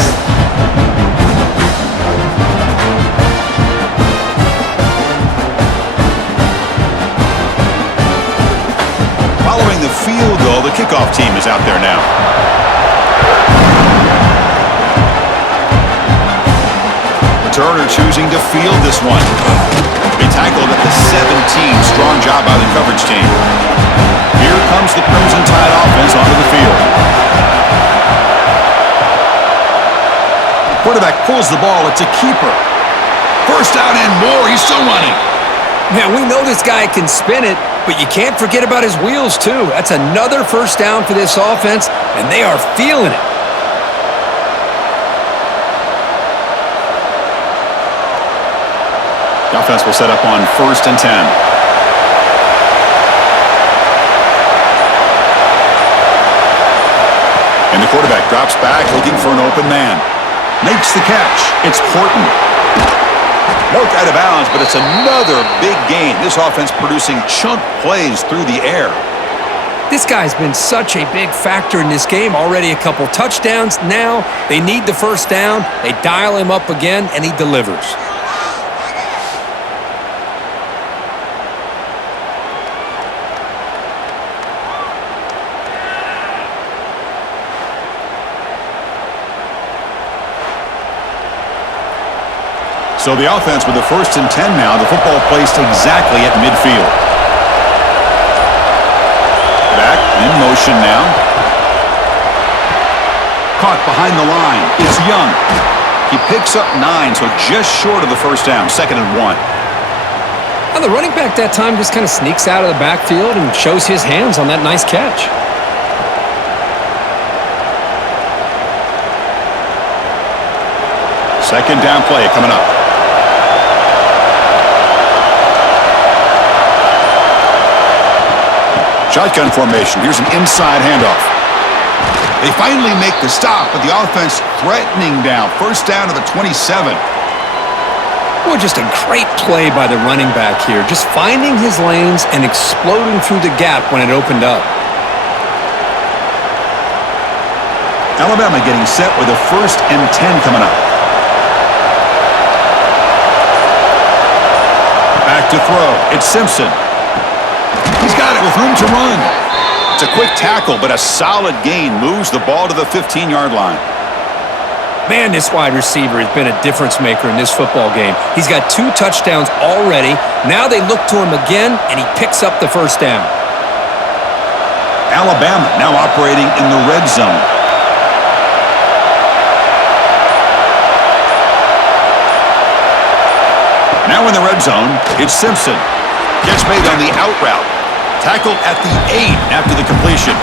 Following the field goal, the kickoff team is out there now. Turner choosing to field this one. They tackled at the 17. Strong job by the coverage team. Here comes the Crimson Tide offense onto the field. Quarterback pulls the ball. It's a keeper. 1st down and more. He's still running. Man, we know this guy can spin it, but you can't forget about his wheels, too. That's another 1st down for this offense, and they are feeling it. The offense will set up on 1st and 10. And the quarterback drops back looking for an open man. Makes the catch. It's Horton. Marked out of bounds, but it's another big gain. This offense producing chunk plays through the air. This guy's been such a big factor in this game. Already a couple touchdowns. Now they need the 1st down. They dial him up again, and he delivers. So the offense with the 1st and 10 now. The football placed exactly at midfield. Back in motion now. Caught behind the line. It's Young. He picks up 9, so just short of the 1st down. 2nd and 1. Now the running back that time just kind of sneaks out of the backfield and shows his hands on that nice catch. Second down play coming up. Shotgun formation. Here's an inside handoff. They finally make the stop, but the offense threatening down. 1st down to the 27. Boy, just a great play by the running back here. Just finding his lanes and exploding through the gap when it opened up. Alabama getting set with a 1st and 10 coming up. Back to throw. It's Simpson. He's got it with room to run. It's a quick tackle, but a solid gain. Moves the ball to the 15-yard line. Man, this wide receiver has been a difference maker in this football game. He's got 2 touchdowns already. Now they look to him again, and he picks up the 1st down. Alabama now operating in the red zone. Now in the red zone, it's Simpson. Gets made on the out route. Tackled at the 8 after the completion.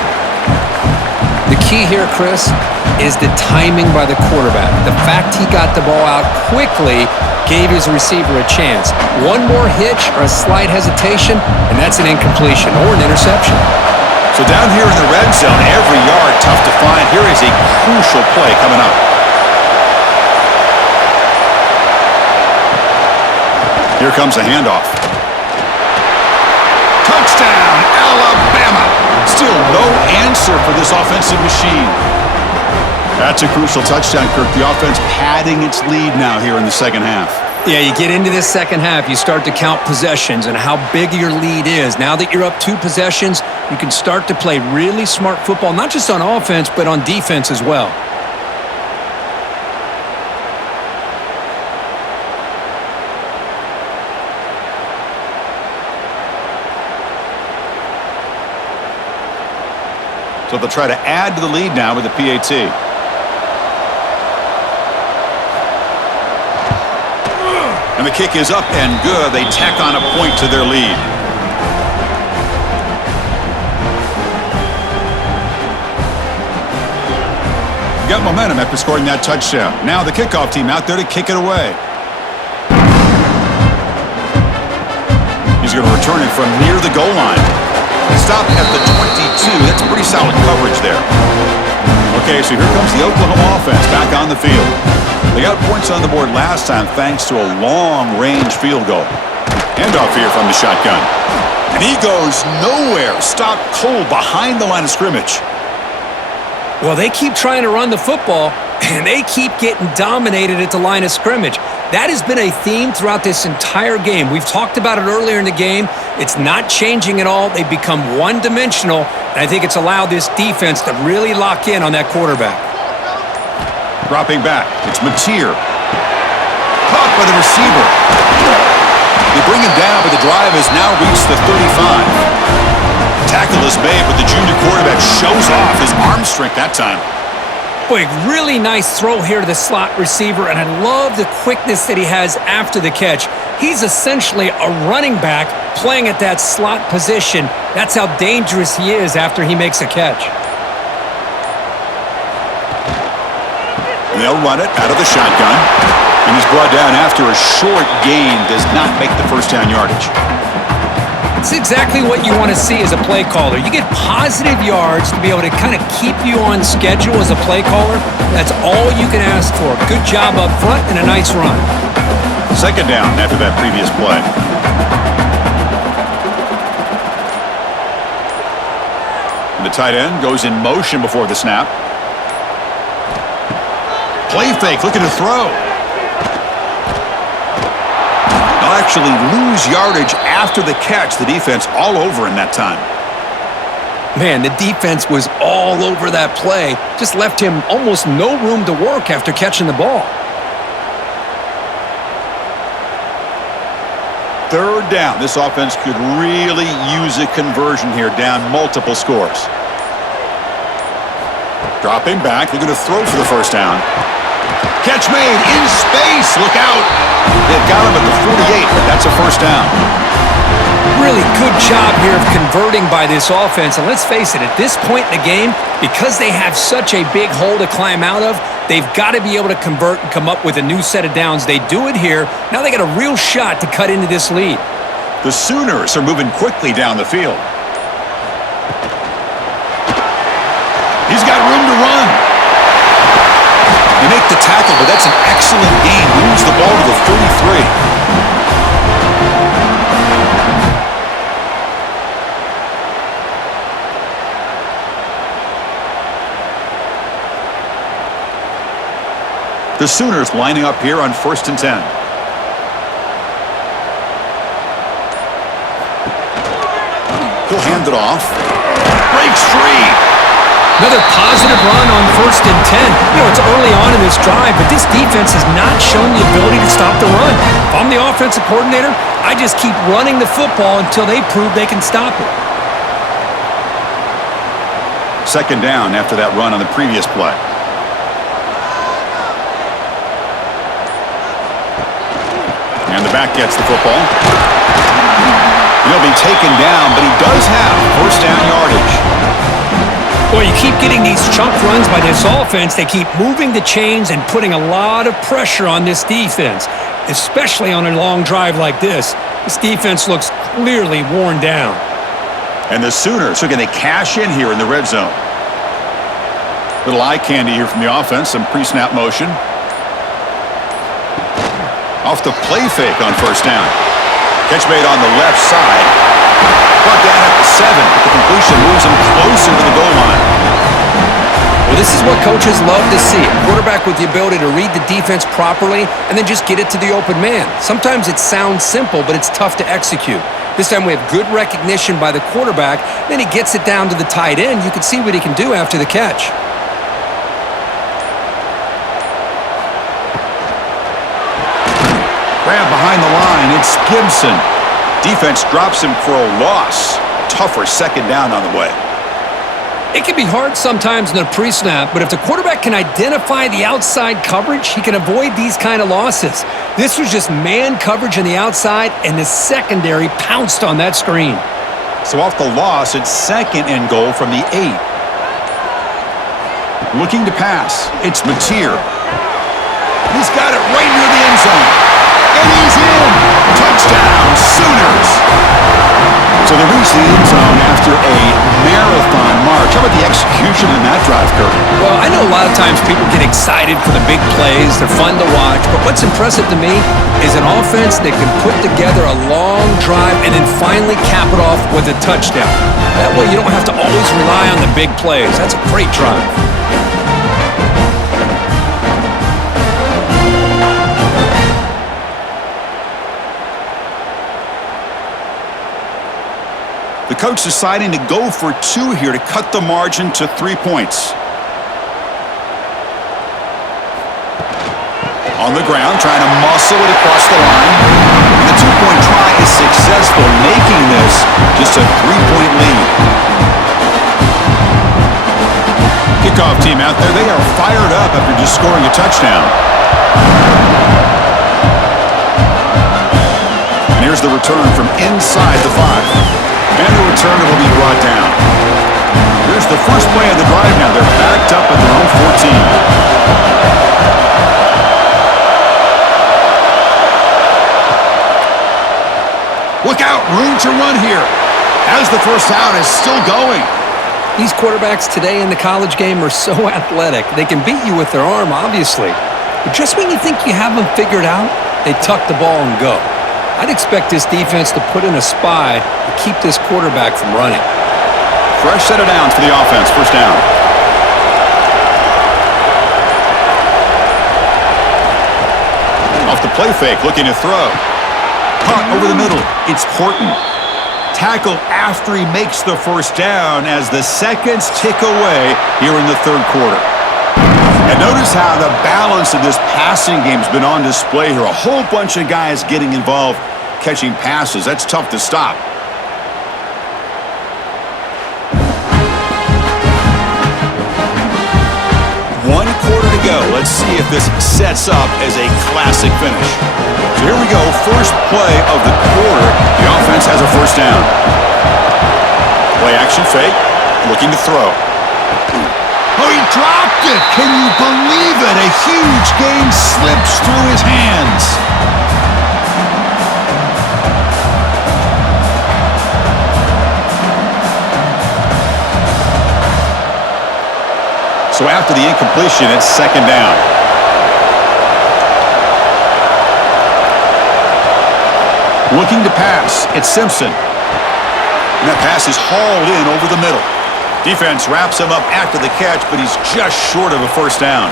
The key here, Chris, is the timing by the quarterback. The fact he got the ball out quickly gave his receiver a chance. One more hitch or a slight hesitation, and that's an incompletion or an interception. So down here in the red zone, every yard tough to find. Here is a crucial play coming up. Here comes a handoff. Touchdown, Alabama. Still no answer for this offensive machine. That's a crucial touchdown, Kirk. The offense padding its lead now here in the second half. Yeah, you get into this second half, you start to count possessions and how big your lead is. Now that you're up 2 possessions, you can start to play really smart football, not just on offense, but on defense as well. So they'll try to add to the lead now with the PAT. And the kick is up and good. They tack on a point to their lead. Got momentum after scoring that touchdown. Now the kickoff team out there to kick it away. He's going to return it from near the goal line. Stopped at the 22. That's pretty solid coverage there. Okay, so here comes the Oklahoma offense back on the field. They got points on the board last time thanks to a long-range field goal. Handoff here from the shotgun. And he goes nowhere. Stopped cold behind the line of scrimmage. Well, they keep trying to run the football, and they keep getting dominated at the line of scrimmage. That has been a theme throughout this entire game. We've talked about it earlier in the game. It's not changing at all. They've become one-dimensional, and I think it's allowed this defense to really lock in on that quarterback. Dropping back, it's Mateer. Caught by the receiver. They bring him down, but the drive has now reached the 35. Tackle is made, but the junior quarterback shows off his arm strength that time. Boy, really nice throw here to the slot receiver, and I love the quickness that he has after the catch. He's essentially a running back playing at that slot position. That's how dangerous he is after he makes a catch. And they'll run it out of the shotgun, and he's brought down after a short gain, does not make the first down yardage. It's exactly what you want to see as a play caller. You get positive yards to be able to kind of keep you on schedule as a play caller. That's all you can ask for. Good job up front and a nice run. Second down after that previous play. And the tight end goes in motion before the snap. Play fake, looking to throw. Actually lose yardage after the catch. The defense all over in that time. Man, the defense was all over that play. Just left him almost no room to work after catching the ball. Third down. This offense could really use a conversion here, down multiple scores. Dropping back. They're going to throw for the first down. Catch made in space. Look out. They've got him at the 48, but that's a first down. Really good job here of converting by this offense. And let's face it, at this point in the game, because they have such a big hole to climb out of, they've got to be able to convert and come up with a new set of downs. They do it here. Now they got a real shot to cut into this lead. The Sooners are moving quickly down the field. He's got room to run. They make the tackle, but that's an excellent gain. Moves the ball to the 33. The Sooners lining up here on 1st and 10. He'll hand it off. Breaks free. Another positive run on 1st and 10. You know, it's early on in this drive, but this defense has not shown the ability to stop the run. If I'm the offensive coordinator, I just keep running the football until they prove they can stop it. Second down after that run on the previous play. And the back gets the football. He'll be taken down, but he does have first down yardage. Well, you keep getting these chunk runs by this offense. They keep moving the chains and putting a lot of pressure on this defense, especially on a long drive like this. This defense looks clearly worn down. And the Sooners are going to cash in here in the red zone. Little eye candy here from the offense, some pre-snap motion. Off the play fake on first down. Catch made on the left side. Brought down at the 7, but the completion moves him closer to the goal line. Well, this is what coaches love to see. A quarterback with the ability to read the defense properly and then just get it to the open man. Sometimes it sounds simple, but it's tough to execute. This time we have good recognition by the quarterback. Then he gets it down to the tight end. You can see what he can do after the catch. Grab behind the line. It's Gibson. Defense drops him for a loss. Tougher second down on the way. It can be hard sometimes in the pre-snap, but if the quarterback can identify the outside coverage, he can avoid these kind of losses. This was just man coverage on the outside, and the secondary pounced on that screen. So off the loss, it's second and goal from the 8. Looking to pass. It's Mateer. He's got it right near the end zone. And he's in! Touchdown, Sooners! So they reach the end zone after a marathon march. How about the execution in that drive, Kurt? Well, I know a lot of times people get excited for the big plays. They're fun to watch. But what's impressive to me is an offense that can put together a long drive and then finally cap it off with a touchdown. That way you don't have to always rely on the big plays. That's a great drive. The coach deciding to go for 2 here to cut the margin to 3 points. On the ground, trying to muscle it across the line. And the 2-point try is successful, making this just a 3-point lead. Kickoff team out there, they are fired up after just scoring a touchdown. And here's the return from inside the 5. And the returner will be brought down. Here's the first play of the drive now. They're backed up at their own 14. Look out, room to run here. As the first down is still going. These quarterbacks today in the college game are so athletic. They can beat you with their arm, obviously. But just when you think you have them figured out, they tuck the ball and go. I'd expect this defense to put in a spy to keep this quarterback from running. Fresh set of downs for the offense. First down. Off the play fake, looking to throw. Caught over the middle. It's Horton. Tackle after he makes the first down as the seconds tick away here in the third quarter. And notice how the balance of this passing game has been on display here. A whole bunch of guys getting involved, catching passes. That's tough to stop. One quarter to go. Let's see if this sets up as a classic finish. So here we go. First play of the quarter. The offense has a first down. Play action fake. Looking to throw. Oh, he dropped it! Can you believe it? A huge gain slips through his hands. So after the incompletion, it's second down. Looking to pass. It's Simpson. And that pass is hauled in over the middle. Defense wraps him up after the catch, but he's just short of a first down.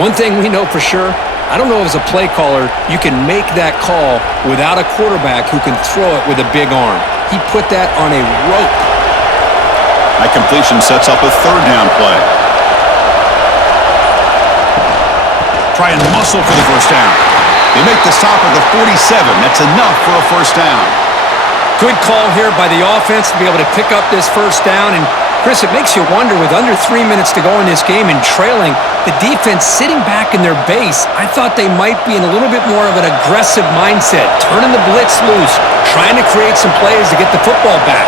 One thing we know for sure, I don't know if as a play caller, you can make that call without a quarterback who can throw it with a big arm. He put that on a rope. That completion sets up a third down play. Try and muscle for the first down. They make the stop at the 47. That's enough for a first down. Good call here by the offense to be able to pick up this first down. And, Chris, it makes you wonder, with under 3 minutes to go in this game and trailing, the defense sitting back in their base, I thought they might be in a little bit more of an aggressive mindset, turning the blitz loose, trying to create some plays to get the football back.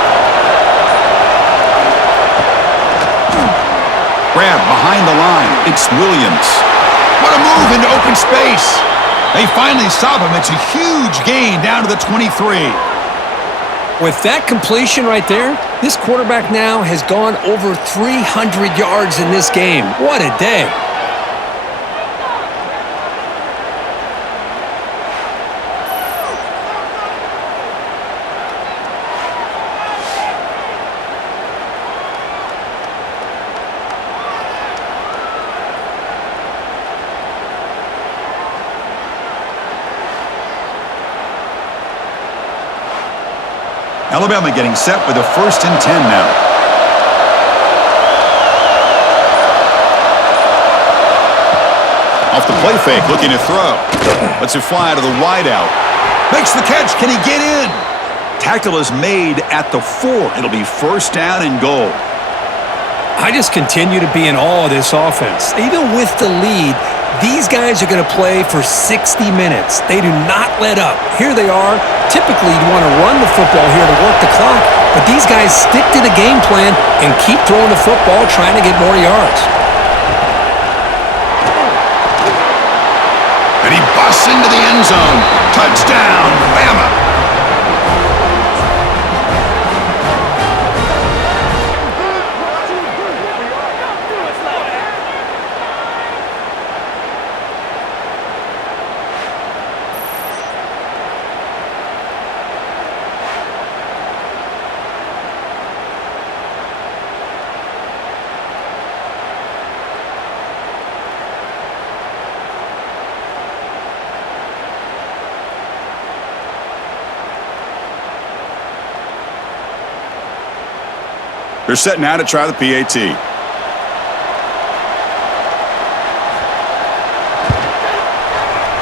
grab behind the line. It's Williams. What a move into open space. They finally stop him. It's a huge gain down to the 23. With that completion right there, this quarterback now has gone over 300 yards in this game. What a day. Alabama getting set with a 1st and 10 now. Off the play fake, looking to throw. Lets it fly to the wideout. Makes the catch. Can he get in? Tackle is made at the 4. It'll be 1st down and goal. I just continue to be in awe of this offense. Even with the lead, these guys are going to play for 60 minutes. They do not let up. Here they are. Typically, you want to run the football here to work the clock, but these guys stick to the game plan and keep throwing the football, trying to get more yards. And he busts into the end zone. Touchdown, Bama. They're set now to try the PAT.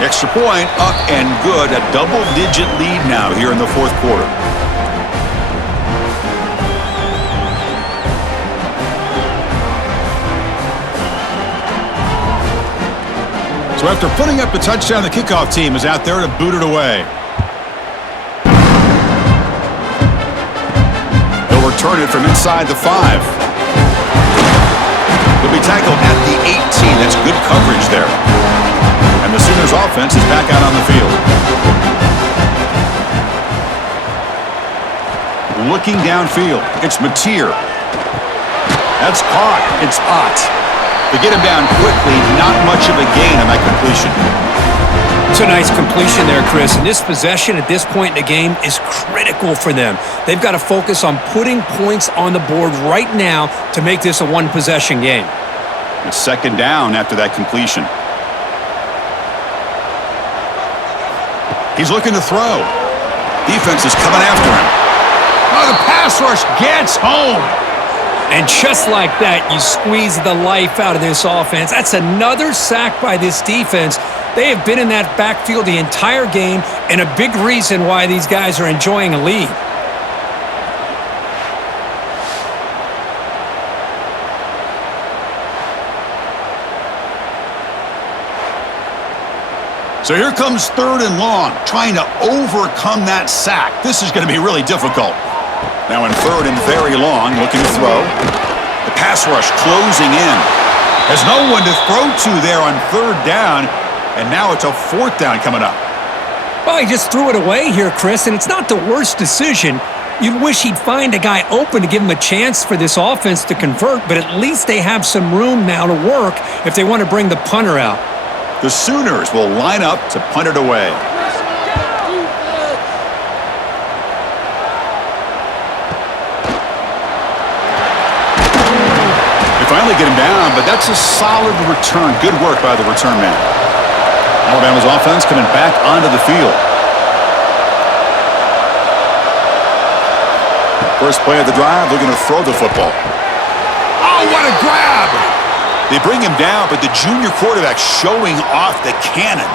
Extra point, up and good. A double-digit lead now here in the 4th quarter. So after putting up the touchdown, the kickoff team is out there to boot it away. Return it from inside the 5. He'll be tackled at the 18. That's good coverage there. And the Sooners offense is back out on the field. Looking downfield, it's Mateer. That's caught. It's Ott. To get him down quickly, not much of a gain on that completion. It's a nice completion there, Chris. And this possession at this point in the game is critical for them. They've got to focus on putting points on the board right now to make this a one-possession game. It's 2nd down after that completion. He's looking to throw. Defense is coming after him. Oh, the pass rush gets home. And just like that, you squeeze the life out of this offense. That's another sack by this defense. They have been in that backfield the entire game, and a big reason why these guys are enjoying a lead. So here comes 3rd and long, trying to overcome that sack. This is going to be really difficult. Now in 3rd and very long, looking to throw. The pass rush closing in. Has no one to throw to there on 3rd down. And now it's a 4th down coming up. Well, he just threw it away here, Chris, and it's not the worst decision. You'd wish he'd find a guy open to give him a chance for this offense to convert, but at least they have some room now to work if they want to bring the punter out. The Sooners will line up to punt it away. They finally get him down, but that's a solid return. Good work by the return man. Alabama's offense coming back onto the field. First play of the drive, looking to throw the football. Oh, what a grab! They bring him down, but the junior quarterback showing off the cannon.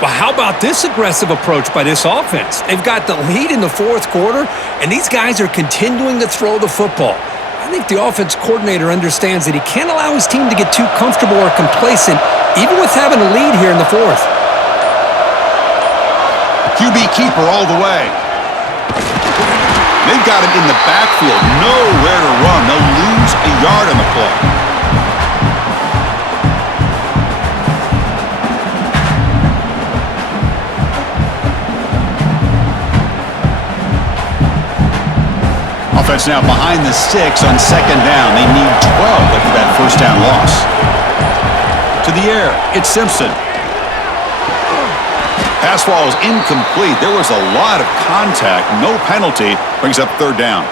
Well, how about this aggressive approach by this offense? They've got the lead in the 4th quarter, and these guys are continuing to throw the football. I think the offense coordinator understands that he can't allow his team to get too comfortable or complacent, even with having a lead here in the 4th. QB keeper all the way. They've got him in the backfield, nowhere to run. They'll lose a yard on the play. Offense now behind the 6 on second down. They need 12 after that first down loss. To the air, it's Simpson. Pass ball is incomplete. There was a lot of contact. No penalty. Brings up third down.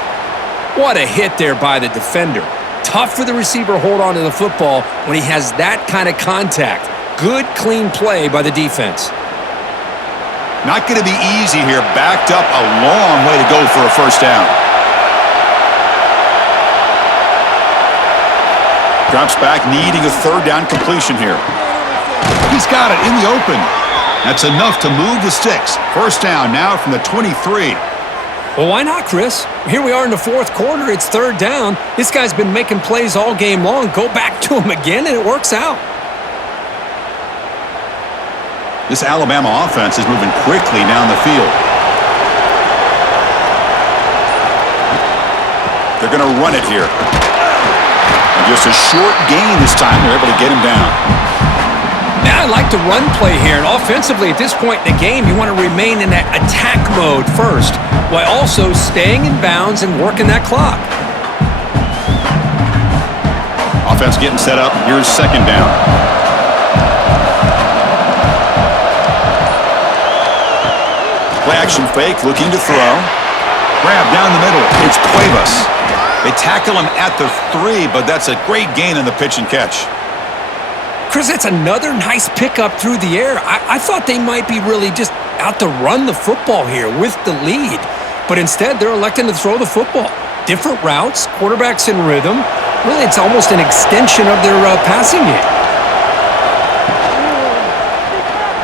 What a hit there by the defender. Tough for the receiver to hold on to the football when he has that kind of contact. Good, clean play by the defense. Not going to be easy here. Backed up a long way to go for a first down. Drops back, needing a third down completion here. He's got it in the open. That's enough to move the sticks. First down now from the 23. Well, why not, Chris? Here we are in the fourth quarter. It's third down. This guy's been making plays all game long. Go back to him again, and it works out. This Alabama offense is moving quickly down the field. They're going to run it here. And just a short gain this time. They're able to get him down. Now I like the run play here. And offensively, at this point in the game, you want to remain in that attack mode first, while also staying in bounds and working that clock. Offense getting set up. Here's second down. Play action fake, looking to throw. Grab down the middle. It's Cuevas. They tackle him at the 3, but that's a great gain in the pitch and catch. Chris, that's another nice pickup through the air. I thought they might be really just out to run the football here with the lead. But instead, they're electing to throw the football. Different routes, quarterbacks in rhythm. Really, it's almost an extension of their passing game.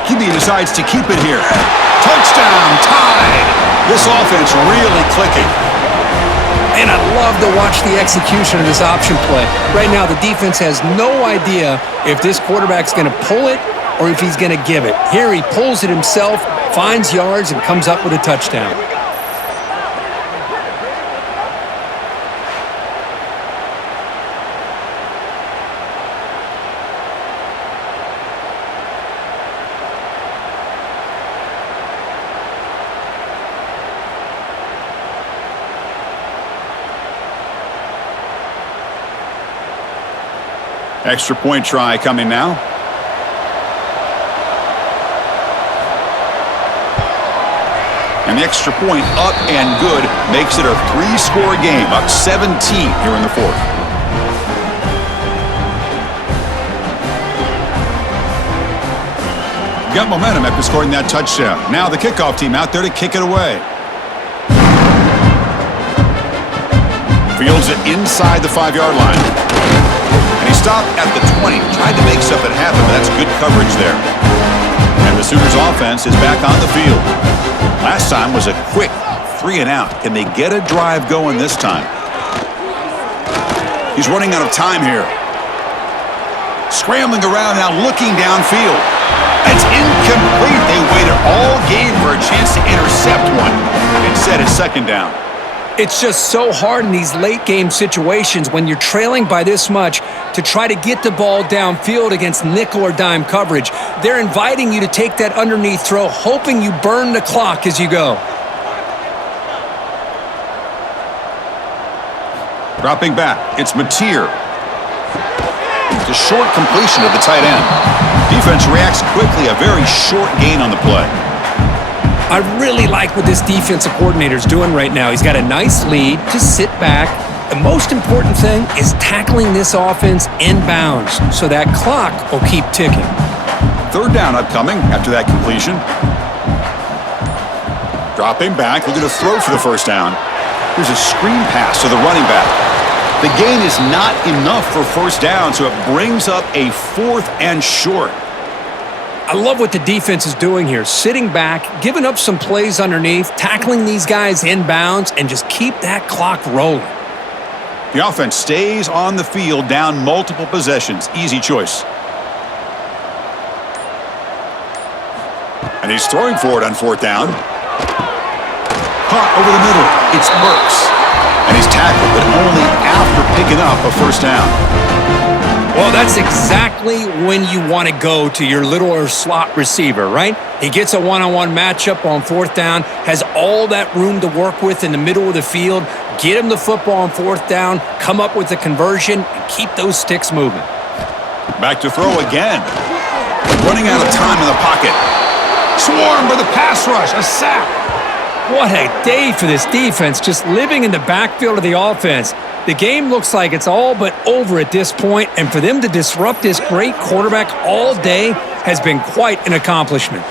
QB decides to keep it here. Touchdown, tied. This offense really clicking. And I love to watch the execution of this option play. Right now, the defense has no idea if this quarterback's going to pull it or if he's going to give it. Here, he pulls it himself, finds yards, and comes up with a touchdown. Extra point try coming now. And the extra point up and good makes it a 3-score game, up 17 here in the fourth. Got momentum after scoring that touchdown. Now the kickoff team out there to kick it away. Fields it inside the 5-yard line. He stopped at the 20, tried to make something happen, but that's good coverage there. And the Sooners offense is back on the field. Last time was a quick 3-and-out. Can they get a drive going this time? He's running out of time here. Scrambling around now, looking downfield. It's incomplete. They waited all game for a chance to intercept one. Instead, it's second down. It's just so hard in these late-game situations when you're trailing by this much to try to get the ball downfield against nickel or dime coverage. They're inviting you to take that underneath throw, hoping you burn the clock as you go. Dropping back, it's Mateer. It's a short completion of the tight end. Defense reacts quickly, a very short gain on the play. I really like what this defensive coordinator is doing right now. He's got a nice lead. Just sit back. The most important thing is tackling this offense in bounds so that clock will keep ticking. Third down upcoming after that completion. Dropping back, looking to throw for the first down. Here's a screen pass to the running back. The gain is not enough for first down, so it brings up a 4th and short. I love what the defense is doing here. Sitting back, giving up some plays underneath, tackling these guys in bounds, and just keep that clock rolling. The offense stays on the field, down multiple possessions. Easy choice. And he's throwing for it on 4th down. Caught over the middle. It's Burks. And he's tackled, but only after picking up a first down. Well, that's exactly when you want to go to your little slot receiver, right? He gets a one-on-one matchup on 4th down, has all that room to work with in the middle of the field, Get him the football on fourth down, come up with a conversion, and keep those sticks moving. Back to throw again. Running out of time in the pocket. Swarmed by the pass rush. A sack. What a day for this defense, just living in the backfield of the offense. The game looks like it's all but over at this point, and for them to disrupt this great quarterback all day has been quite an accomplishment.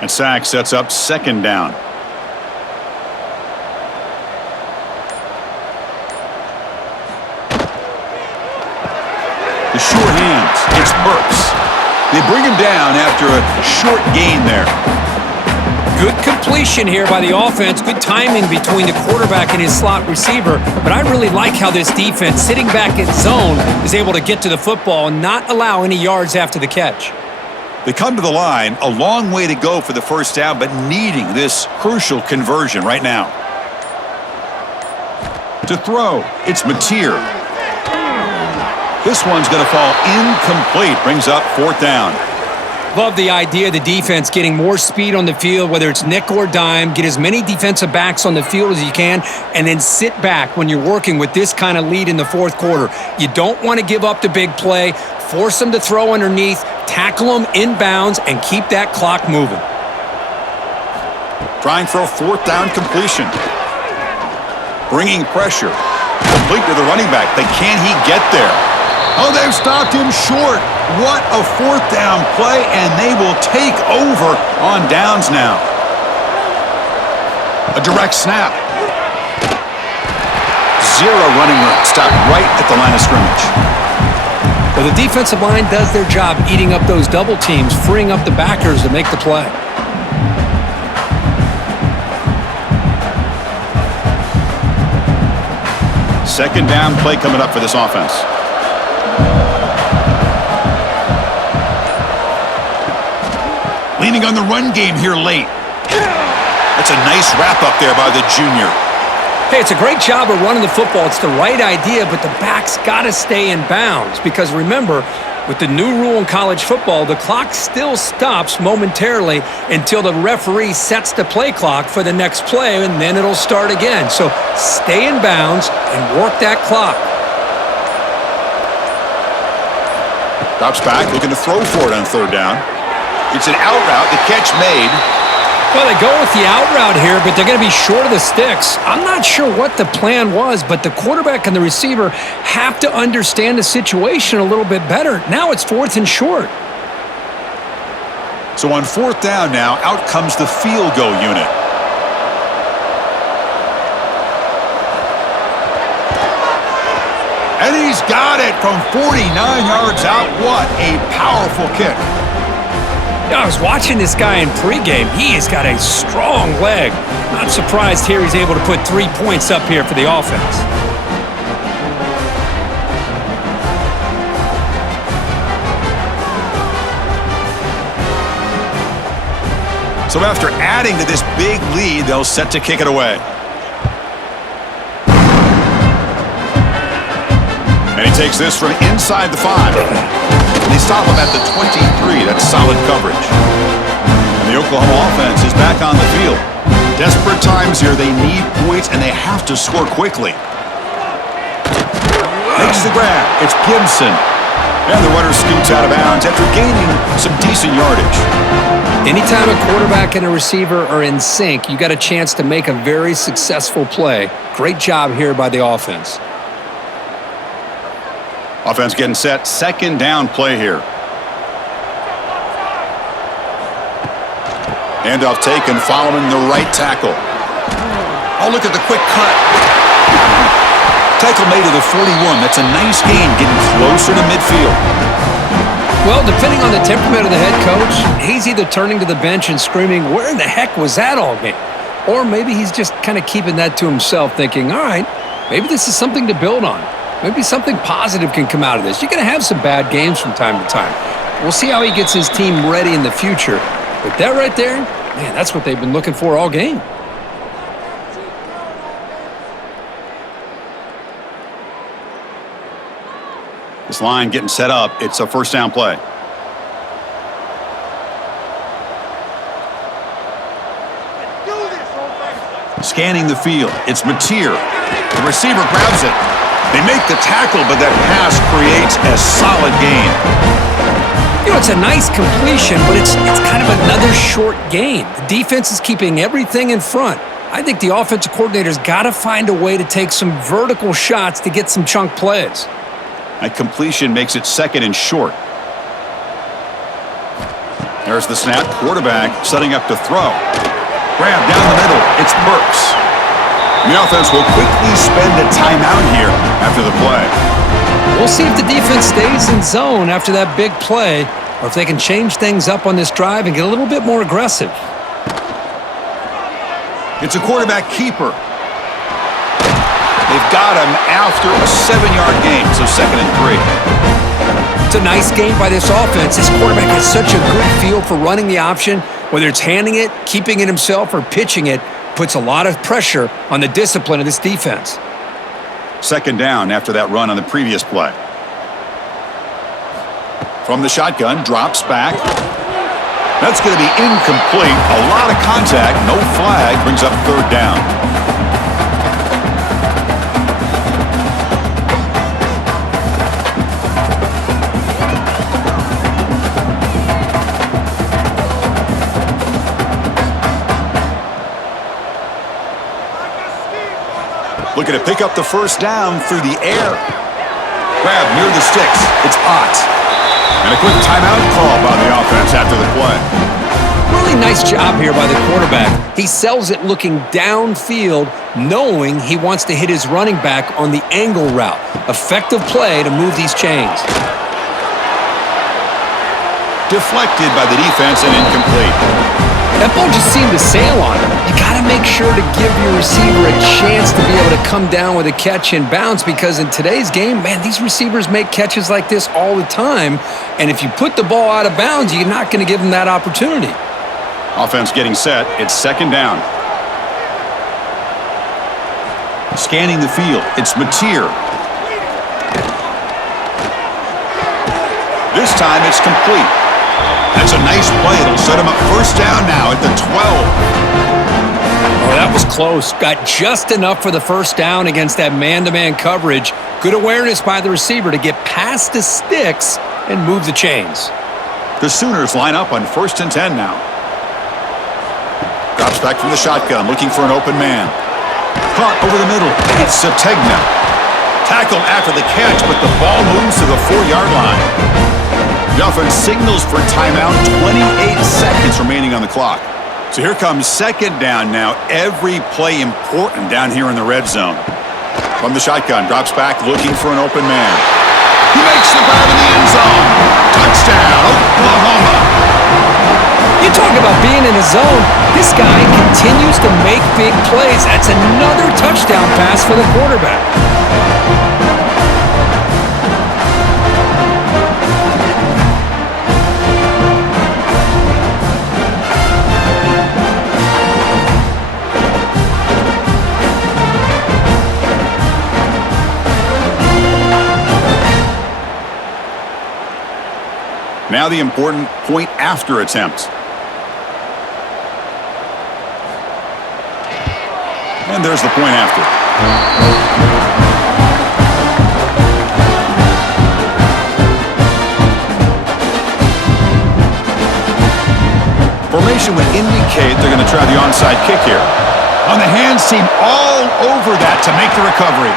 And sack sets up second down. The sure hands. It's Burks. They bring him down after a short gain there. Good completion here by the offense. Good timing between the quarterback and his slot receiver. But I really like how this defense, sitting back in zone, is able to get to the football and not allow any yards after the catch. They come to the line, a long way to go for the first down, but needing this crucial conversion right now. To throw, it's Mateer. This one's going to fall incomplete, brings up fourth down. Love the idea of the defense getting more speed on the field, whether it's nickel or dime. Get as many defensive backs on the field as you can, and then sit back when you're working with this kind of lead in the fourth quarter. You don't want to give up the big play. Force them to throw underneath, tackle them inbounds, and keep that clock moving. Trying for a fourth down completion. Bringing pressure. Complete to the running back, but can he get there? Oh, they've stopped him short. What a fourth down play, and they will take over on downs now. A direct snap. Zero running room. Stopped right at the line of scrimmage. Well, the defensive line does their job eating up those double teams, freeing up the backers to make the play. Second down play coming up for this offense. Leaning on the run game here late. That's a nice wrap up there by the junior. Hey, it's a great job of running the football. It's the right idea, but the back's got to stay in bounds because remember, with the new rule in college football, the clock still stops momentarily until the referee sets the play clock for the next play, and then it'll start again. So stay in bounds and work that clock. Drops back, looking to throw for it on third down. It's an out route, the catch made. Well, they go with the out route here, but they're going to be short of the sticks. I'm not sure what the plan was, but the quarterback and the receiver have to understand the situation a little bit better. Now it's fourth and short. So on fourth down now, out comes the field goal unit. And he's got it from 49 yards out. What a powerful kick. I was watching this guy in pregame. He has got a strong leg. Not surprised here he's able to put 3 points up here for the offense. So after adding to this big lead, they'll set to kick it away. And he takes this from inside the 5. And they stop him at the 23. That's solid coverage. And the Oklahoma offense is back on the field. Desperate times here. They need points, and they have to score quickly. Makes the grab. It's Gibson. And the runner scoots out of bounds after gaining some decent yardage. Anytime a quarterback and a receiver are in sync, you got a chance to make a very successful play. Great job here by the offense. Offense getting set. Second down play here. Handoff taken following the right tackle. Oh, look at the quick cut. Tackle made to the 41. That's a nice gain, getting closer to midfield. Well, depending on the temperament of the head coach, he's either turning to the bench and screaming, where in the heck was that all game? Or maybe he's just kind of keeping that to himself, thinking, all right, maybe this is something to build on. Maybe something positive can come out of this. You're going to have some bad games from time to time. We'll see how he gets his team ready in the future. But that right there, man, that's what they've been looking for all game. This line getting set up. It's a first down play. Scanning the field. It's Mateer. The receiver grabs it. They make the tackle, but that pass creates a solid gain. You know, it's a nice completion, but it's kind of another short gain. The defense is keeping everything in front. I think the offensive coordinator's got to find a way to take some vertical shots to get some chunk plays. That completion makes it 2nd and short. There's the snap. Quarterback setting up to throw. Grab down the middle. It's Burks. The offense will quickly spend a timeout here after the play. We'll see if the defense stays in zone after that big play, or if they can change things up on this drive and get a little bit more aggressive. It's a quarterback keeper. They've got him after a 7-yard gain, so 2nd and 3. It's a nice game by this offense. This quarterback has such a good feel for running the option, whether it's handing it, keeping it himself, or pitching it. Puts a lot of pressure on the discipline of this defense. 2nd down after that run on the previous play. From the shotgun, drops back. That's going to be incomplete. A lot of contact, no flag, brings up 3rd down. Looking to pick up the 1st down through the air. Grab near the sticks. It's Ott. And a quick timeout call by the offense after the play. Really nice job here by the quarterback. He sells it looking downfield, knowing he wants to hit his running back on the angle route. Effective play to move these chains. Deflected by the defense and incomplete. That ball just seemed to sail on him. You got to make sure to give your receiver a chance to be able to come down with a catch and bounce, because in today's game, man, these receivers make catches like this all the time. And if you put the ball out of bounds, you're not going to give them that opportunity. Offense getting set. It's 2nd down. Scanning the field. It's Mateer. This time it's complete. That's a nice play. It'll set him up 1st down now at the 12. Oh, that was close. Got just enough for the 1st down against that man-to-man coverage. Good awareness by the receiver to get past the sticks and move the chains. The Sooners line up on 1st and 10 now. Drops back from the shotgun, looking for an open man. Caught over the middle. It's Sategna. Tackled after the catch, but the ball moves to the 4-yard line. The offense signals for timeout. 28 seconds remaining on the clock. So here comes 2nd down now. Every play important down here in the red zone. From the shotgun, drops back, looking for an open man. He makes the grab in the end zone. Touchdown, Oklahoma. You talk about being in a zone. This guy continues to make big plays. That's another touchdown pass for the quarterback. Now the important point after attempt. And there's the point after. Formation would indicate they're going to try the onside kick here. On the hands team, all over that to make the recovery.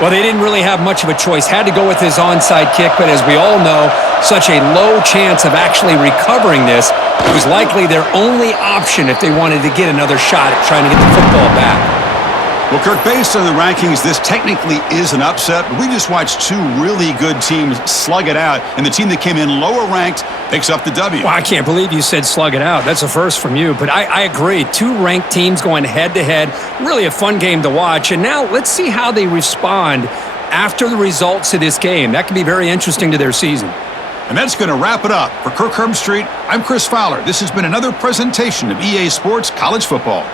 Well, they didn't really have much of a choice. Had to go with his onside kick, but as we all know, such a low chance of actually recovering this. It was likely their only option if they wanted to get another shot at trying to get the football back. Well, Kirk, based on the rankings, this technically is an upset, but we just watched 2 really good teams slug it out, and the team that came in lower ranked picks up the W. Well, I can't believe you said slug it out. That's a first from you, but I agree. 2 ranked teams going head-to-head. Really a fun game to watch, and now let's see how they respond after the results of this game. That could be very interesting to their season. And that's going to wrap it up. For Kirk Herbstreit, I'm Chris Fowler. This has been another presentation of EA Sports College Football.